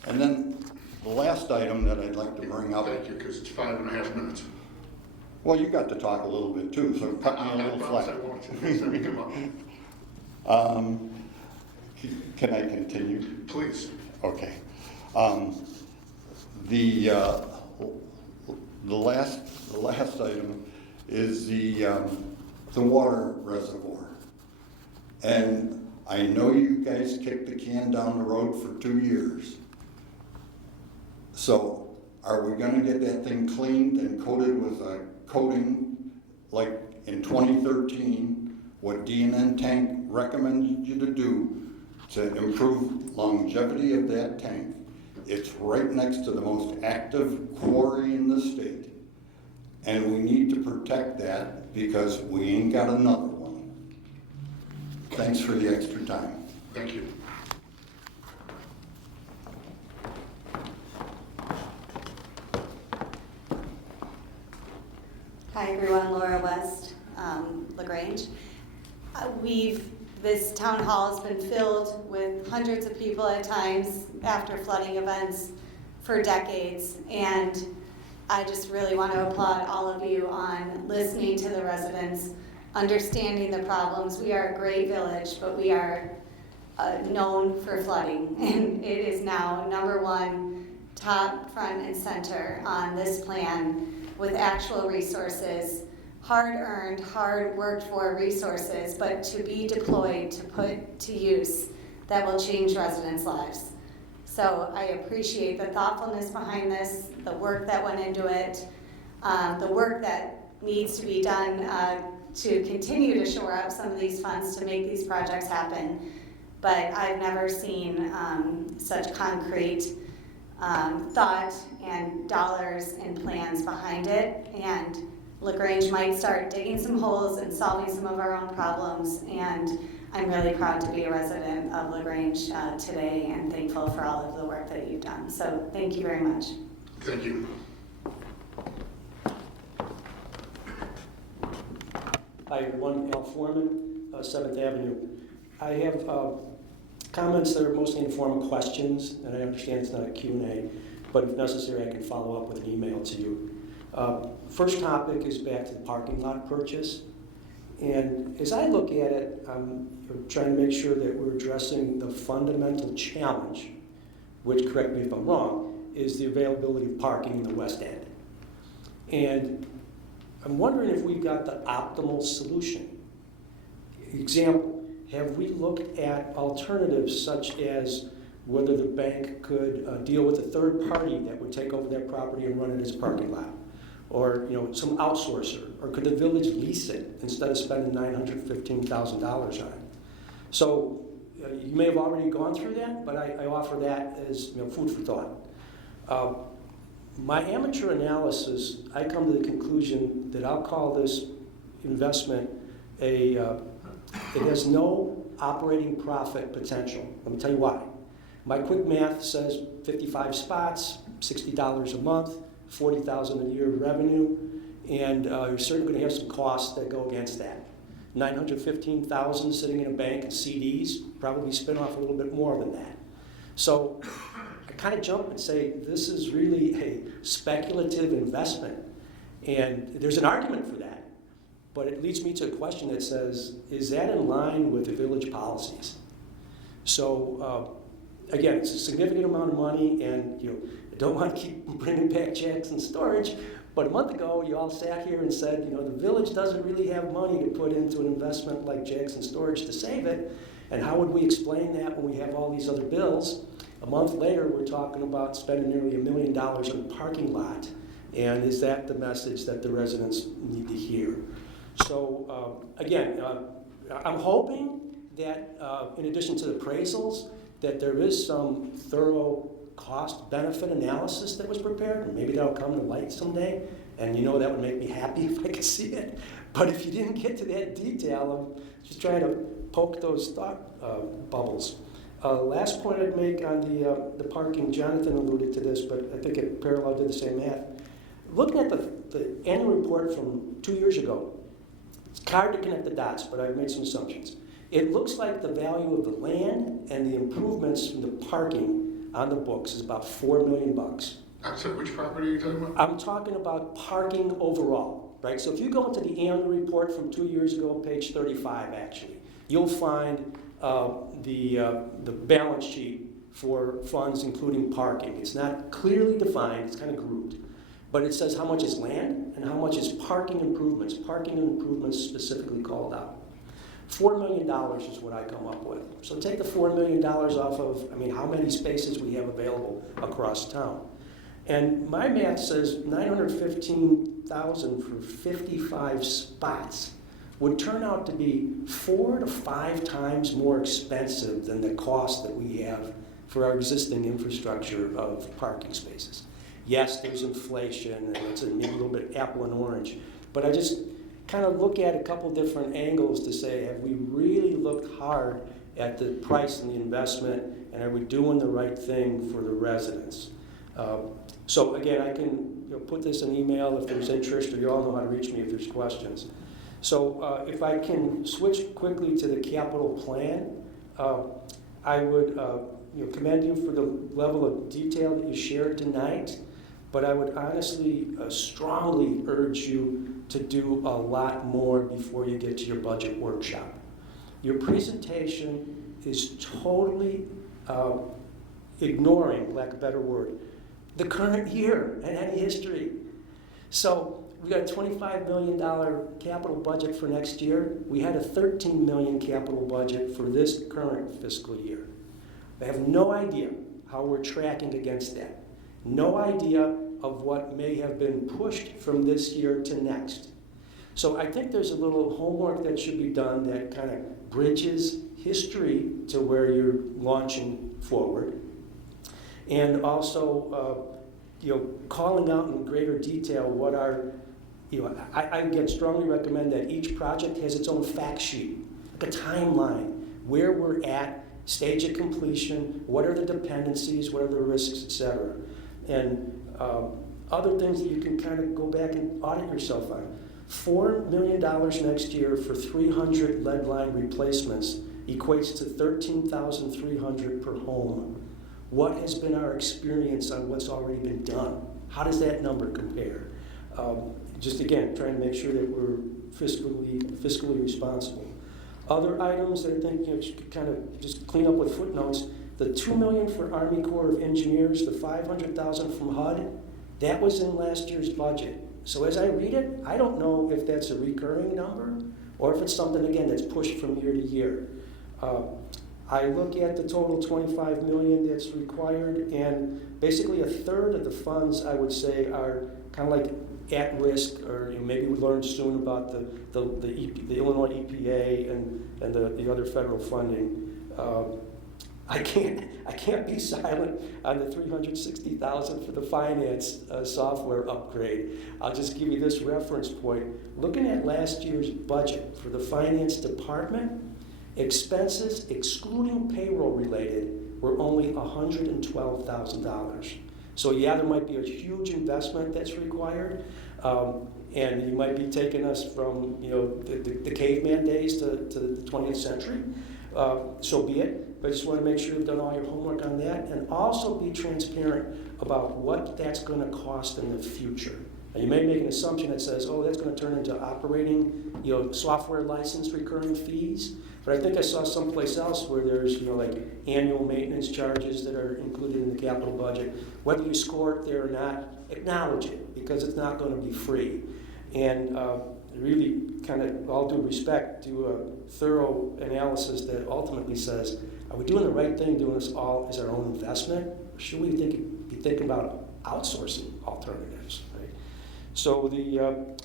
And then the last item that I'd like to bring up. Thank you, because it's 5.5 minutes. Well, you got to talk a little bit too, so cut me a little slack. I won't. Let me come up. Can I continue? Please. Okay. The last item is the water reservoir. And I know you guys kicked the can down the road for 2 years. So are we gonna get that thing cleaned and coated with a coating like in 2013, what D&N Tank recommended you to do to improve longevity of that tank? It's right next to the most active quarry in the state. And we need to protect that because we ain't got another one. Thanks for the extra time. Thank you. Hi everyone, Laura West, Grange. This town hall has been filled with hundreds of people at times after flooding events for decades, and I just really want to applaud all of you on listening to the residents, understanding the problems. We are a great village, but we are known for flooding, and it is now #1, top, front, and center on this plan with actual resources, hard-earned, hard-worked-for resources, but to be deployed, to put to use, that will change residents' lives. So I appreciate the thoughtfulness behind this, the work that went into it, the work that needs to be done to continue to shore up some of these funds to make these projects happen. But I've never seen such concrete thought and dollars and plans behind it. And LaGrange might start digging some holes and solving some of our own problems. And I'm really proud to be a resident of LaGrange today and thankful for all of the work that you've done. So thank you very much. Thank you. Hi everyone, Al Foreman, 7th Avenue. I have comments that are mostly in the form of questions, and I understand it's not a Q&A, but if necessary I can follow up with an email to you. First topic is back to the parking lot purchase. And as I look at it, I'm trying to make sure that we're addressing the fundamental challenge, which, correct me if I'm wrong, is the availability of parking in the West End. And I'm wondering if we've got the optimal solution. Example, have we looked at alternatives such as whether the bank could deal with a third party that would take over that property and run it as a parking lot? Or, some outsourcer? Or could the village lease it instead of spending $915,000 on it? So you may have already gone through that, but I offer that as food for thought. My amateur analysis, I come to the conclusion that I'll call this investment it has no operating profit potential. Let me tell you why. My quick math says 55 spots, $60 a month, $40,000 a year revenue, and you're certainly going to have some costs that go against that. $915,000 sitting in a bank in CDs, probably spin off a little bit more than that. So I kind of jump and say this is really a speculative investment, and there's an argument for that. But it leads me to a question that says, is that in line with the village policies? So again, it's a significant amount of money, and I don't want to keep bringing back Jackson Storage, but a month ago you all sat here and said, the village doesn't really have money to put into an investment like Jackson Storage to save it, and how would we explain that when we have all these other bills? A month later, we're talking about spending nearly $1 million on a parking lot, and is that the message that the residents need to hear? So again, I'm hoping that in addition to the appraisals, that there is some thorough cost-benefit analysis that was prepared, and maybe that'll come to light someday, and that would make me happy if I could see it. But if you didn't get to that detail, I'm just trying to poke those thought bubbles. Last point I'd make on the parking, Jonathan alluded to this, but I think it parallel did the same math. Looking at the annual report from 2 years ago, it's hard to connect the dots, but I've made some assumptions. It looks like the value of the land and the improvements from the parking on the books is about $4 million. I'm sorry, which property are you talking about? I'm talking about parking overall, right? So if you go into the annual report from 2 years ago, page 35 actually, you'll find the balance sheet for funds including parking. It's not clearly defined, it's kind of grouped. But it says how much is land and how much is parking improvements specifically called out. $4 million is what I come up with. So take the $4 million off of, how many spaces we have available across town. And my math says $915,000 for 55 spots would turn out to be 4 to 5 times more expensive than the cost that we have for our existing infrastructure of parking spaces. Yes, there's inflation, and it's maybe a little bit apple and orange, but I just kind of look at a couple different angles to say, have we really looked hard at the price and the investment, and are we doing the right thing for the residents? So again, I can put this in email if there's interest, or you all know how to reach me if there's questions. So if I can switch quickly to the capital plan, I would commend you for the level of detail that you shared tonight, but I would honestly strongly urge you to do a lot more before you get to your budget workshop. Your presentation is totally ignoring, lack of a better word, the current year and any history. So we got a $25 million capital budget for next year. We had a $13 million capital budget for this current fiscal year. I have no idea how we're tracking against that. No idea of what may have been pushed from this year to next. So I think there's a little homework that should be done that kind of bridges history to where you're launching forward. And also, calling out in greater detail what our, I again strongly recommend that each project has its own fact sheet, like a timeline, where we're at, stage of completion, what are the dependencies, what are the risks, etc. And other things that you can kind of go back and audit yourself on. $4 million next year for 300 lead line replacements equates to $13,300 per home. What has been our experience on what's already been done? How does that number compare? Just again, trying to make sure that we're fiscally responsible. Other items that I think you could kind of just clean up with footnotes. The $2 million for Army Corps of Engineers, the $500,000 from HUD, that was in last year's budget. So as I read it, I don't know if that's a recurring number or if it's something, again, that's pushed from year to year. I look at the total $25 million that's required, and basically a third of the funds, I would say, are kind of like at risk, or maybe we learn soon about the Illinois EPA and the other federal funding. I can't be silent on the $360,000 for the finance software upgrade. I'll just give you this reference point. Looking at last year's budget for the finance department, expenses excluding payroll related were only $112,000. So yeah, there might be a huge investment that's required, and you might be taking us from the caveman days to the 20th century. So be it. But I just want to make sure you've done all your homework on that, and also be transparent about what that's going to cost in the future. Now, you may make an assumption that says, oh, that's going to turn into operating, software license recurring fees. But I think I saw someplace else where there's, like annual maintenance charges that are included in the capital budget. Whether you score it there or not, acknowledge it, because it's not going to be free. And really, kind of all due respect, do a thorough analysis that ultimately says, are we doing the right thing, doing this all as our own investment? Or should we be thinking about outsourcing alternatives? Right? So the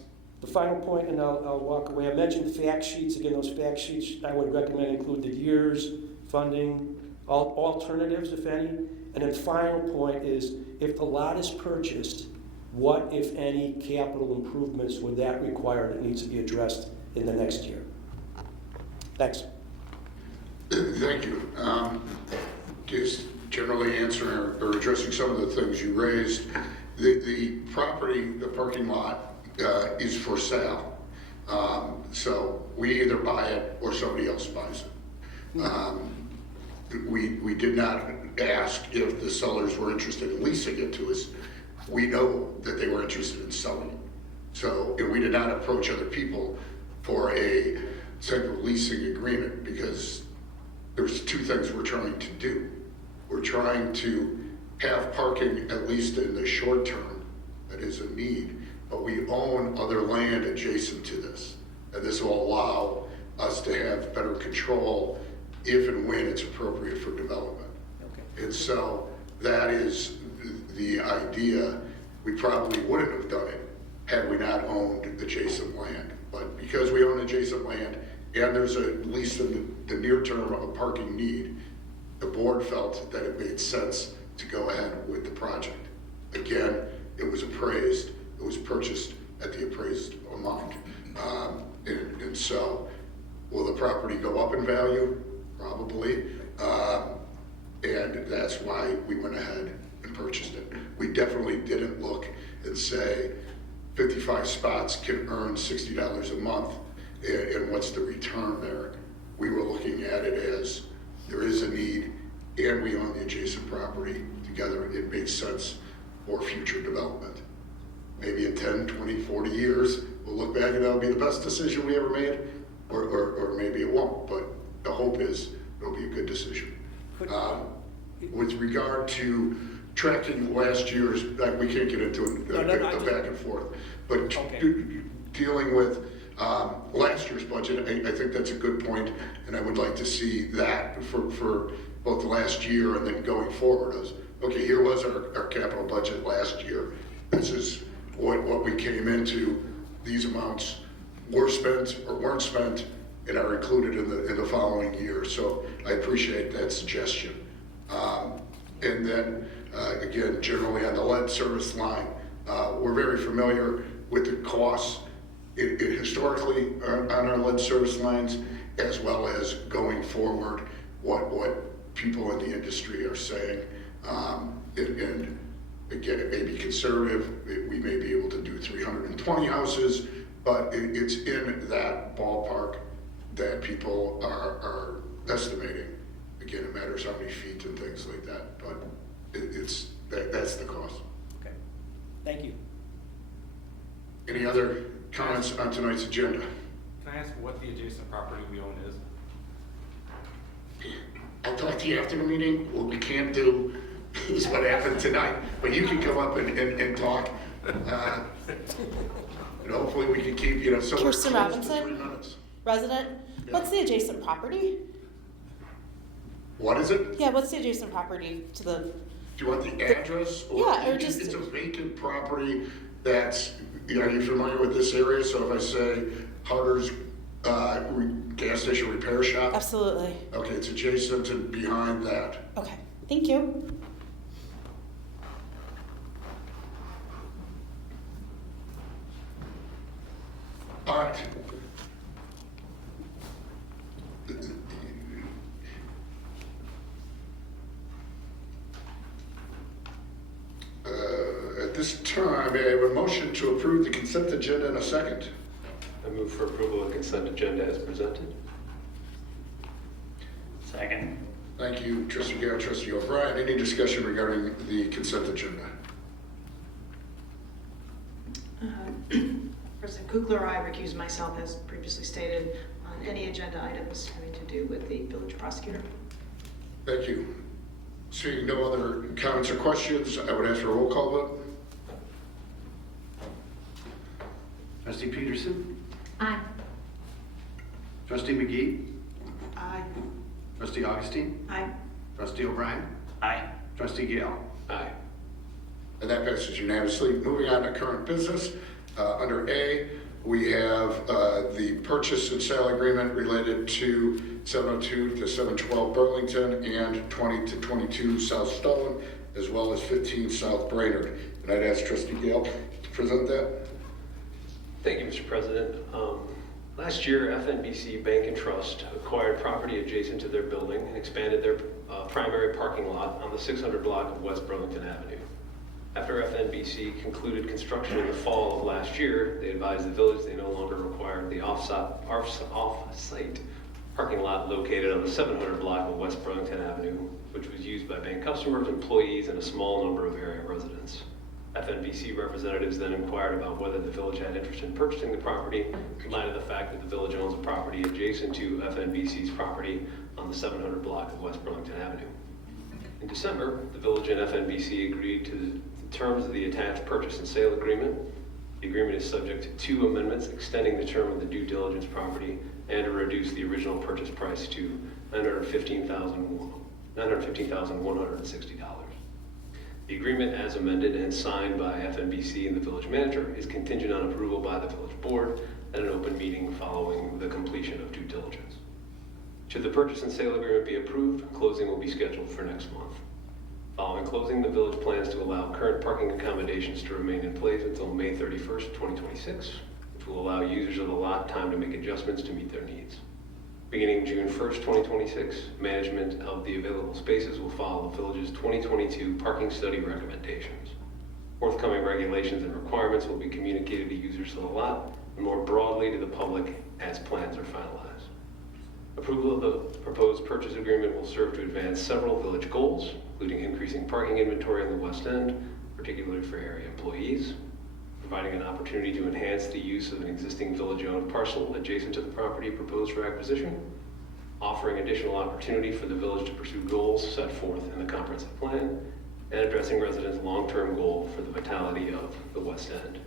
final point, and I'll walk away. I mentioned fact sheets. Again, those fact sheets I would recommend include the years, funding, alternatives, if any. And then final point is, if the lot is purchased, what, if any, capital improvements would that require that needs to be addressed in the next year? Thanks. Thank you. Just generally answering or addressing some of the things you raised. The property, the parking lot, is for sale. So we either buy it or somebody else buys it. We did not ask if the sellers were interested in leasing it to us. We know that they were interested in selling it. So, and we did not approach other people for a type of leasing agreement, because there's two things we're trying to do. We're trying to have parking, at least in the short term, that is a need, but we own other land adjacent to this. And this will allow us to have better control if and when it's appropriate for development. Okay. And so that is the idea. We probably wouldn't have done it had we not owned adjacent land. But because we own adjacent land, and there's at least in the near term a parking need, the board felt that it made sense to go ahead with the project. Again, it was appraised, it was purchased at the appraised amount. And so, will the property go up in value? Probably. And that's why we went ahead and purchased it. We definitely didn't look and say 55 spots can earn $60 a month, and what's the return there? We were looking at it as there is a need, and we own the adjacent property together. It makes sense for future development. Maybe in 10, 20, 40 years, we'll look back and that'll be the best decision we ever made, or maybe it won't, but the hope is it'll be a good decision. With regard to tracking last year's, we can't get into a back and forth, but okay. Dealing with last year's budget, I think that's a good point, and I would like to see that for both last year and then going forward. Okay, here was our capital budget last year. This is what we came into. These amounts were spent or weren't spent and are included in the following year. So I appreciate that suggestion. And then again, generally on the lead service line, we're very familiar with the costs historically on our lead service lines, as well as going forward, what people in the industry are saying. And again, it may be conservative. We may be able to do 320 houses, but it's in that ballpark that people are estimating. Again, it matters how many feet and things like that, but that's the cost. Okay, thank you. Any other comments on tonight's agenda? Can I ask what the adjacent property we own is? I'll talk to you after the meeting. What we can't do is what happened tonight, but you can come up and talk. And hopefully we can keep, somewhere Kirsten close Robinson, to 3 minutes. Resident. Yeah. What's the adjacent property? What is it? Yeah, what's the adjacent property to the... Do you want the address? Yeah, or just... It's a vacant property that's are you familiar with this area? So if I say Hunter's gas station repair shop? Absolutely. Okay, it's adjacent and behind that. Okay, thank you. All right. At this time, may I have a motion to approve the consent agenda in a second? I move for approval of the consent agenda as presented. Second. Thank you, Trustee Gale, Trustee O'Brien. Any discussion regarding the consent agenda? President Kukler, I recuse myself, as previously stated, on any agenda items having to do with the village prosecutor. Thank you. Seeing no other comments or questions, I would ask for a roll call vote. Trustee Peterson? Aye. Trustee McGee? Aye. Trustee Augustine? Aye. Trustee O'Brien? Aye. Trustee Gale? Aye. And that passes unanimously. Moving on to current business. Under A, we have the purchase and sale agreement related to 702 to 712 Burlington and 20 to 22 South Stone, as well as 15 South Brainerd. And I'd ask Trustee Gale to present that. Thank you, Mr. President. Last year, FNBC Bank and Trust acquired property adjacent to their building and expanded their primary parking lot on the 600 block of West Burlington Avenue. After FNBC concluded construction in the fall of last year, they advised the village they no longer required the off-site parking lot located on the 700 block of West Burlington Avenue, which was used by bank customers, employees, and a small number of area residents. FNBC representatives then inquired about whether the village had interest in purchasing the property in light of the fact that the village owns a property adjacent to FNBC's property on the 700 block of West Burlington Avenue. In December, the village and FNBC agreed to the terms of the attached purchase and sale agreement. The agreement is subject to 2 amendments extending the term of the due diligence property and to reduce the original purchase price to $915,160. The agreement, as amended and signed by FNBC and the village manager, is contingent on approval by the village board at an open meeting following the completion of due diligence. Should the purchase and sale agreement be approved, closing will be scheduled for next month. Following closing, the village plans to allow current parking accommodations to remain in place until May 31st, 2026, which will allow users of the lot time to make adjustments to meet their needs. Beginning June 1st, 2026, management of the available spaces will follow the village's 2022 parking study recommendations. Forthcoming regulations and requirements will be communicated to users of the lot and more broadly to the public as plans are finalized. Approval of the proposed purchase agreement will serve to advance several village goals, including increasing parking inventory in the West End, particularly for area employees, providing an opportunity to enhance the use of an existing village-owned parcel adjacent to the property proposed for acquisition, offering additional opportunity for the village to pursue goals set forth in the comprehensive plan, and addressing residents' long-term goal for the vitality of the West End.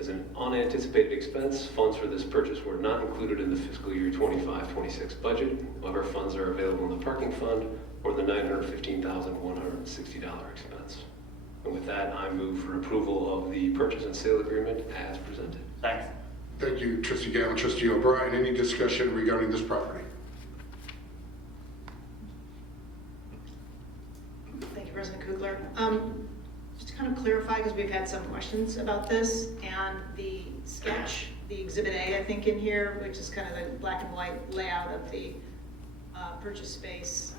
As an unanticipated expense, funds for this purchase were not included in the fiscal year 25-26 budget. However, funds are available in the parking fund or the $915,160 expense. And with that, I move for approval of the purchase and sale agreement as presented. Thanks. Thank you, Trustee Gale and Trustee O'Brien. Any discussion regarding this property? Thank you, President Kukler. Just to kind of clarify, because we've had some questions about this, and the sketch, the Exhibit A, I think, in here, which is kind of the black and white layout of the purchase space,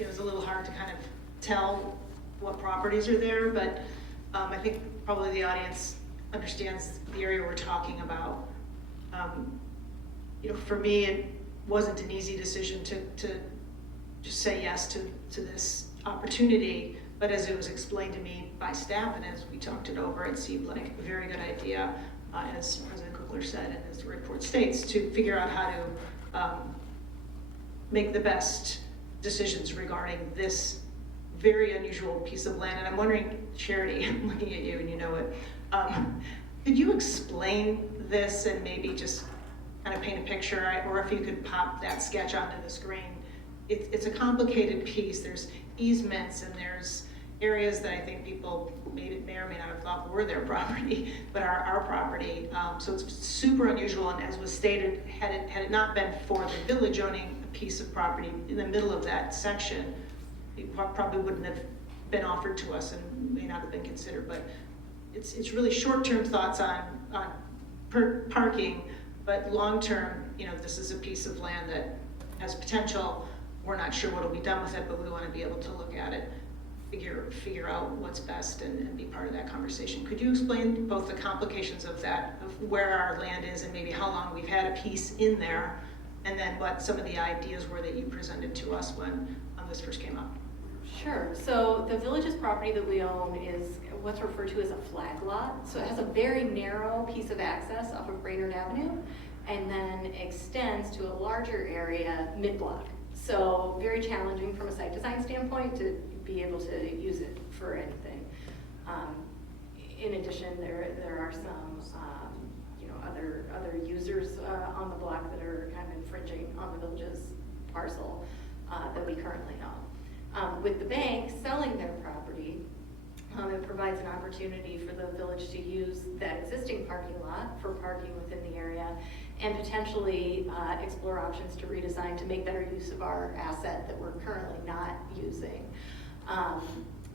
it was a little hard to kind of tell what properties are there, but I think probably the audience understands the area we're talking about. For me, it wasn't an easy decision to just say yes to this opportunity, but as it was explained to me by staff and as we talked it over, it seemed like a very good idea, as President Kukler said and as the report states, to figure out how to make the best decisions regarding this very unusual piece of land. And I'm wondering, Charity, I'm looking at you and you know it, could you explain this and maybe just kind of paint a picture, or if you could pop that sketch onto the screen? It's a complicated piece. There's easements and there's areas that I think people may or may not have thought were their property, but are our property. So it's super unusual, and as was stated, had it not been for the village owning a piece of property in the middle of that section, it probably wouldn't have been offered to us and may not have been considered. But it's really short-term thoughts on parking, but long-term, this is a piece of land that has potential. We're not sure what will be done with it, but we want to be able to look at it, figure out what's best and be part of that conversation. Could you explain both the complications of that, of where our land is and maybe how long we've had a piece in there, and then what some of the ideas were that you presented to us when this first came up? Sure. So the village's property that we own is what's referred to as a flag lot. So it has a very narrow piece of access off of Brainerd Avenue and then extends to a larger area mid-block. So very challenging from a site design standpoint to be able to use it for anything. In addition, there are some other users on the block that are kind of infringing on the village's parcel that we currently own. With the bank selling their property, it provides an opportunity for the village to use that existing parking lot for parking within the area and potentially explore options to redesign to make better use of our asset that we're currently not using.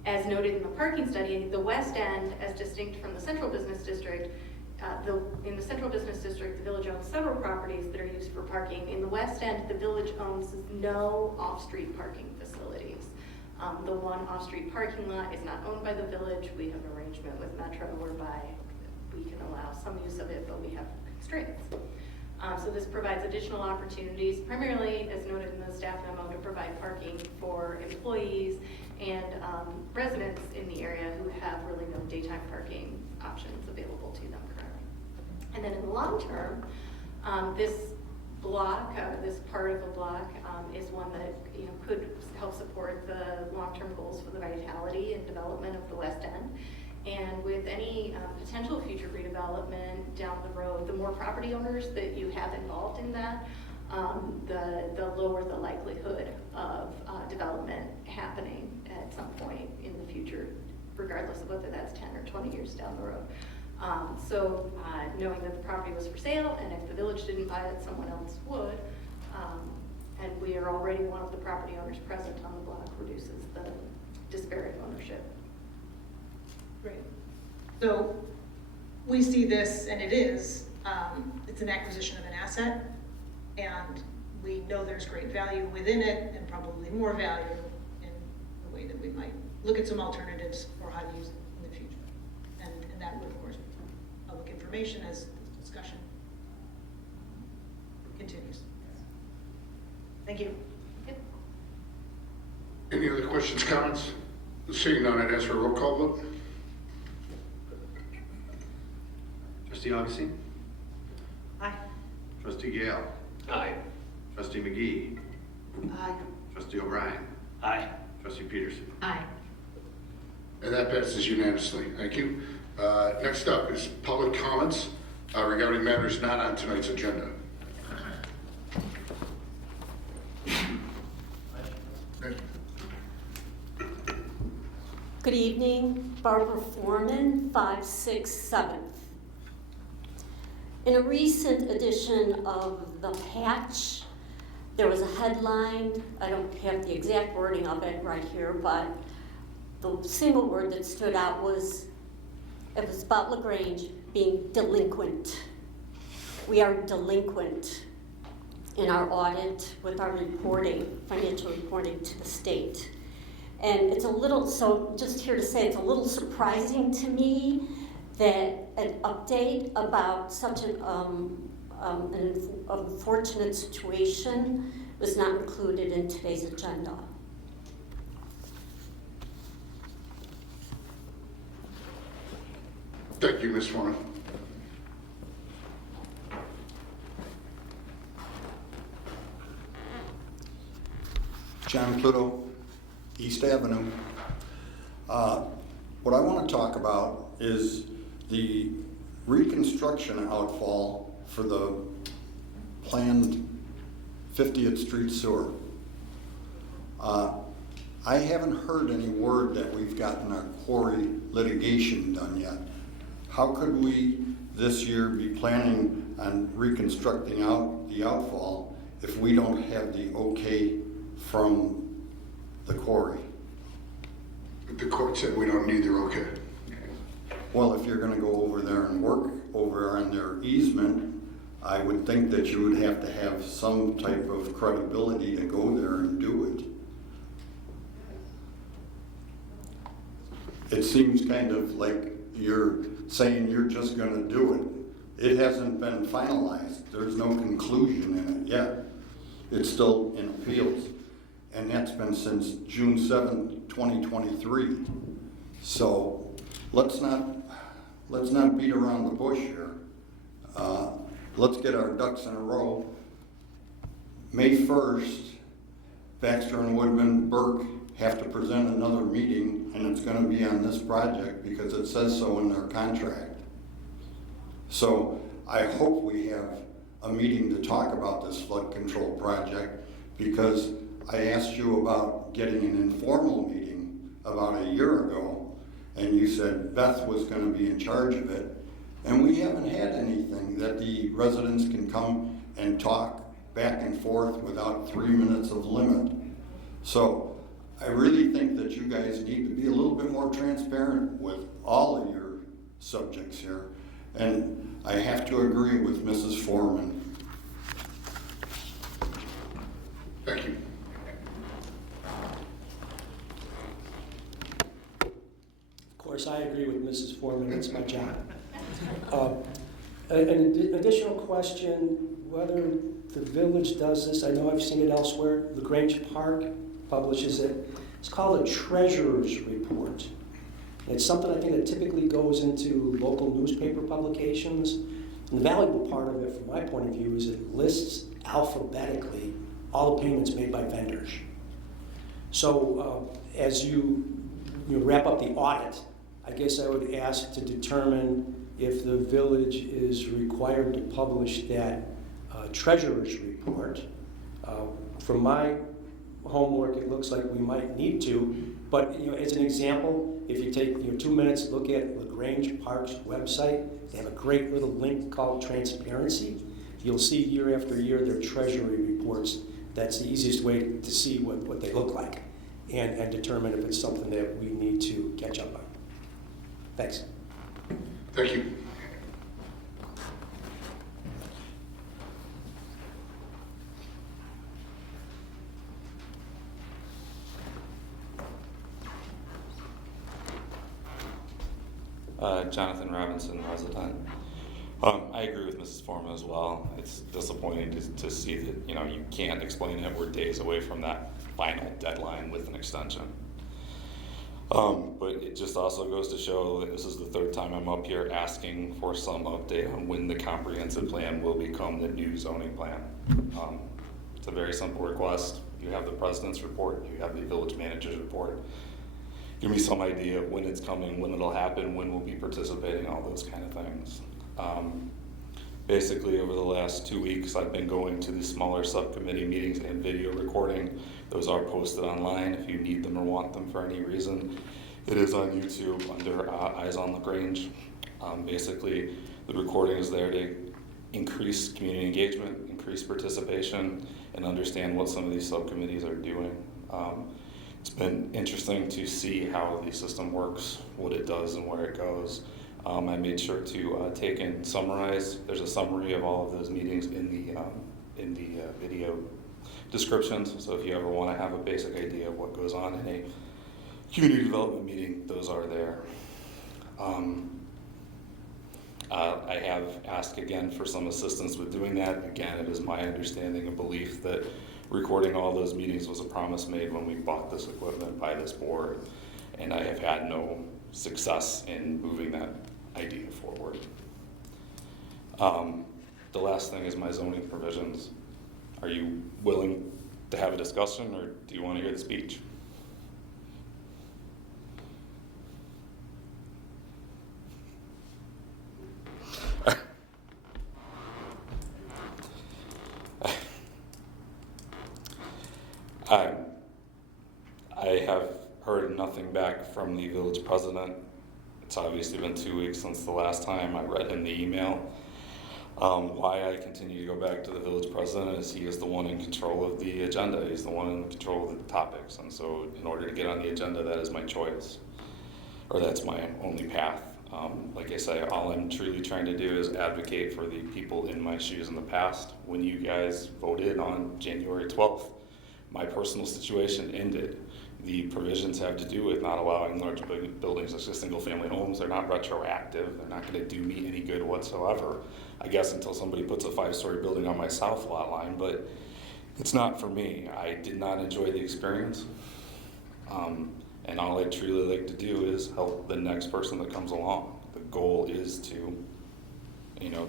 As noted in the parking study, the west end, as distinct from the central business district, in the central business district, the village owns several properties that are used for parking. In the west end, the village owns no off-street parking facilities. The one off-street parking lot is not owned by the village. We have an arrangement with Metro whereby we can allow some use of it, but we have constraints. So this provides additional opportunities, primarily, as noted in the staff memo, to provide parking for employees and residents in the area who have really no daytime parking options available to them currently. And then in the long term, this block, this part of the block, is one that could help support the long-term goals for the vitality and development of the West End. And with any potential future redevelopment down the road, the more property owners that you have involved in that, the lower the likelihood of development happening at some point in the future, regardless of whether that's 10 or 20 years down the road. So knowing that the property was for sale, and if the village didn't buy it, someone else would, and we are already one of the property owners present on the block, reduces the disparate ownership. Great. So we see this, and it's an acquisition of an asset, and we know there's great value within it, and probably more value in the way that we might look at some alternatives for how to use it in the future. And that would, of course, be public information as this discussion continues. Thank you. Any other questions, comments? Seeing none, I'd ask for a roll call vote. Trustee Augustine? Aye. Trustee Gale? Aye. Trustee McGee? Aye. Trustee O'Brien? Aye. Trustee Peterson? Aye. And that passes unanimously. Thank you. Next up is public comments regarding matters not on tonight's agenda. Good evening, Barbara Foreman, 567th. In a recent edition of The Patch, there was a headline, I don't have the exact wording of it right here, but the single word that stood out was, it was about LaGrange being delinquent. We are delinquent in our audit with our reporting, financial reporting to the state. And it's a little, so just here to say, it's a little surprising to me that an update about such an unfortunate situation was not included in today's agenda. Thank you, Ms. Foreman. John Pluto, East Avenue. What I want to talk about is the reconstruction outfall for the planned 50th Street sewer. I haven't heard any word that we've gotten our quarry litigation done yet. How could we this year be planning on reconstructing out the outfall if we don't have the okay from the quarry? The court said we don't need their okay. Well, if you're gonna go over there and work over on their easement, I would think that you would have to have some type of credibility to go there and do it. It seems kind of like you're saying you're just gonna do it. It hasn't been finalized. There's no conclusion in it yet. It's still in appeals. And that's been since June 7th, 2023. So let's not beat around the bush here. Let's get our ducks in a row. May 1st, Baxter and Woodman, Burke have to present another meeting, and it's gonna be on this project because it says so in their contract. So I hope we have a meeting to talk about this flood control project, because I asked you about getting an informal meeting about a year ago, and you said Beth was gonna be in charge of it. And we haven't had anything that the residents can come and talk back and forth without 3 minutes of limit. So I really think that you guys need to be a little bit more transparent with all of your subjects here. And I have to agree with Mrs. Foreman. Thank you. Of course, I agree with Mrs. Foreman, it's my job. An additional question, whether the village does this, I know I've seen it elsewhere, the Grange Park publishes it. It's called a treasurer's report. It's something I think that typically goes into local newspaper publications. And the valuable part of it, from my point of view, is it lists alphabetically all the payments made by vendors. So as you wrap up the audit, I guess I would ask to determine if the village is required to publish that treasurer's report. From my homework, it looks like we might need to, but as an example, if you take 2 minutes, look at the Grange Park's website. They have a great little link called Transparency. You'll see year after year their treasury reports. That's the easiest way to see what they look like and determine if it's something that we need to catch up on. Thanks. Thank you. Jonathan Robinson, resident. I agree with Mrs. Foreman as well. It's disappointing to see that you can't explain it. We're days away from that final deadline with an extension. But it just also goes to show that this is the third time I'm up here asking for some update on when the comprehensive plan will become the new zoning plan. It's a very simple request. You have the president's report, you have the village manager's report. Give me some idea of when it's coming, when it'll happen, when we'll be participating, all those kind of things. Basically, over the last 2 weeks, I've been going to the smaller subcommittee meetings and video recording. Those are posted online if you need them or want them for any reason. It is on YouTube under Eyes on the Grange. Basically, the recording is there to increase community engagement, increase participation, and understand what some of these subcommittees are doing. It's been interesting to see how the system works, what it does, and where it goes. I made sure to take and summarize. There's a summary of all of those meetings in the video descriptions. So if you ever want to have a basic idea of what goes on in a community development meeting, those are there. I have asked again for some assistance with doing that. Again, it is my understanding and belief that recording all those meetings was a promise made when we bought this equipment by this board, and I have had no success in moving that idea forward. The last thing is my zoning provisions. Are you willing to have a discussion, or do you want to hear the speech? I have heard nothing back from the village president. It's obviously been 2 weeks since the last time I read him the email. Why I continue to go back to the village president is he is the one in control of the agenda. He's the one in control of the topics. And so in order to get on the agenda, that is my choice, or that's my only path. Like I say, all I'm truly trying to do is advocate for the people in my shoes in the past. When you guys voted on January 12th, my personal situation ended. The provisions have to do with not allowing large buildings as single-family homes. They're not retroactive. They're not going to do me any good whatsoever. I guess until somebody puts a 5-story building on my south lot line, but it's not for me. I did not enjoy the experience. And all I'd truly like to do is help the next person that comes along. The goal is to,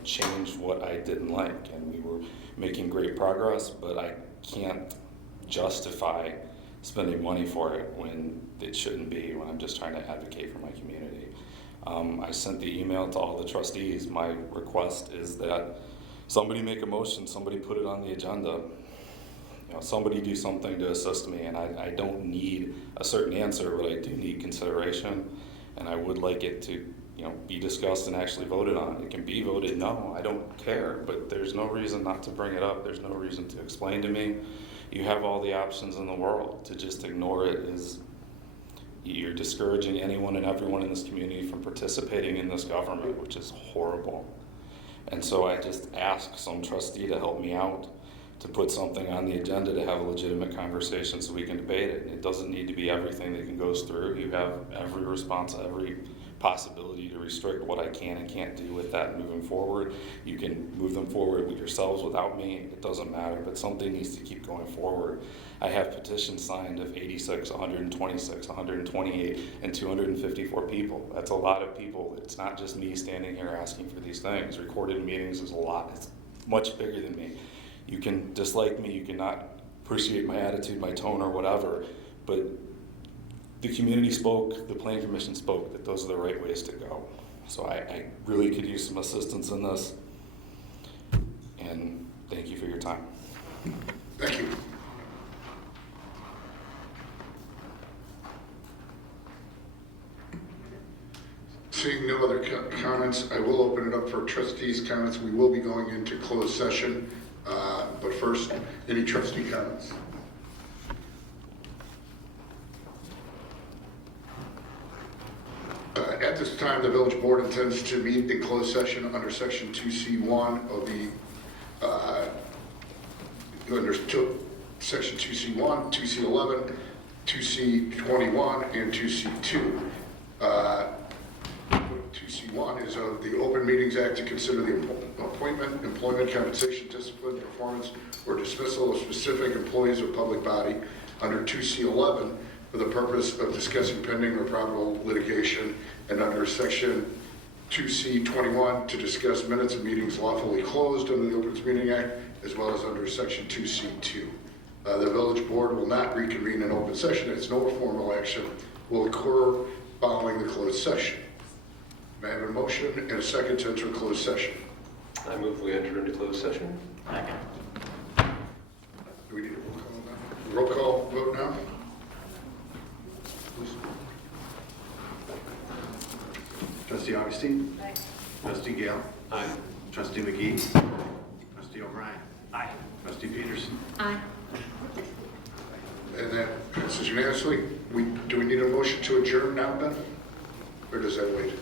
change what I didn't like. And we were making great progress, but I can't justify spending money for it when it shouldn't be, when I'm just trying to advocate for my community. I sent the email to all the trustees. My request is that somebody make a motion, somebody put it on the agenda. Somebody do something to assist me, and I don't need a certain answer, but I do need consideration, and I would like it to be discussed and actually voted on. It can be voted no, I don't care, but there's no reason not to bring it up. There's no reason to explain to me. You have all the options in the world. To just ignore it is, you're discouraging anyone and everyone in this community from participating in this government, which is horrible. And so I just ask some trustee to help me out, to put something on the agenda to have a legitimate conversation so we can debate it. It doesn't need to be everything that goes through. You have every response, every possibility to restrict what I can and can't do with that moving forward. You can move them forward with yourselves without me, it doesn't matter, but something needs to keep going forward. I have petitions signed of 86, 126, 128, and 254 people. That's a lot of people. It's not just me standing here asking for these things. Recorded meetings is a lot. It's much bigger than me. You can dislike me, you cannot appreciate my attitude, my tone, or whatever, but the community spoke, the planning commission spoke, that those are the right ways to go. So I really could use some assistance in this, and thank you for your time. Thank you. Seeing no other comments, I will open it up for trustees' comments. We will be going into closed session, but first, any trustee comments? At this time, the village board intends to meet in closed session under section 2C1 of the, section 2C1, 2C11, 2C21, and 2C2. 2C1 is of the Open Meetings Act to consider the appointment, employment, compensation, discipline, performance, or dismissal of specific employees of public body. Under 2C11, for the purpose of discussing pending or probable litigation, and under section 2C21 to discuss minutes of meetings lawfully closed under the Open Meetings Act, as well as under section 2C2. The village board will not reconvene in open session, as no formal action will occur following the closed session. May I have a motion and a second to enter closed session? I move we enter into closed session. Do we need a roll call now? Roll call vote now? Please. Trustee Augustine? Aye. Trustee Gale? Aye. Trustee McGee? Trustee O'Brien? Aye. Trustee Peterson? Aye. And that passes unanimously. Do we need a motion to adjourn now, Ben? Or does that wait?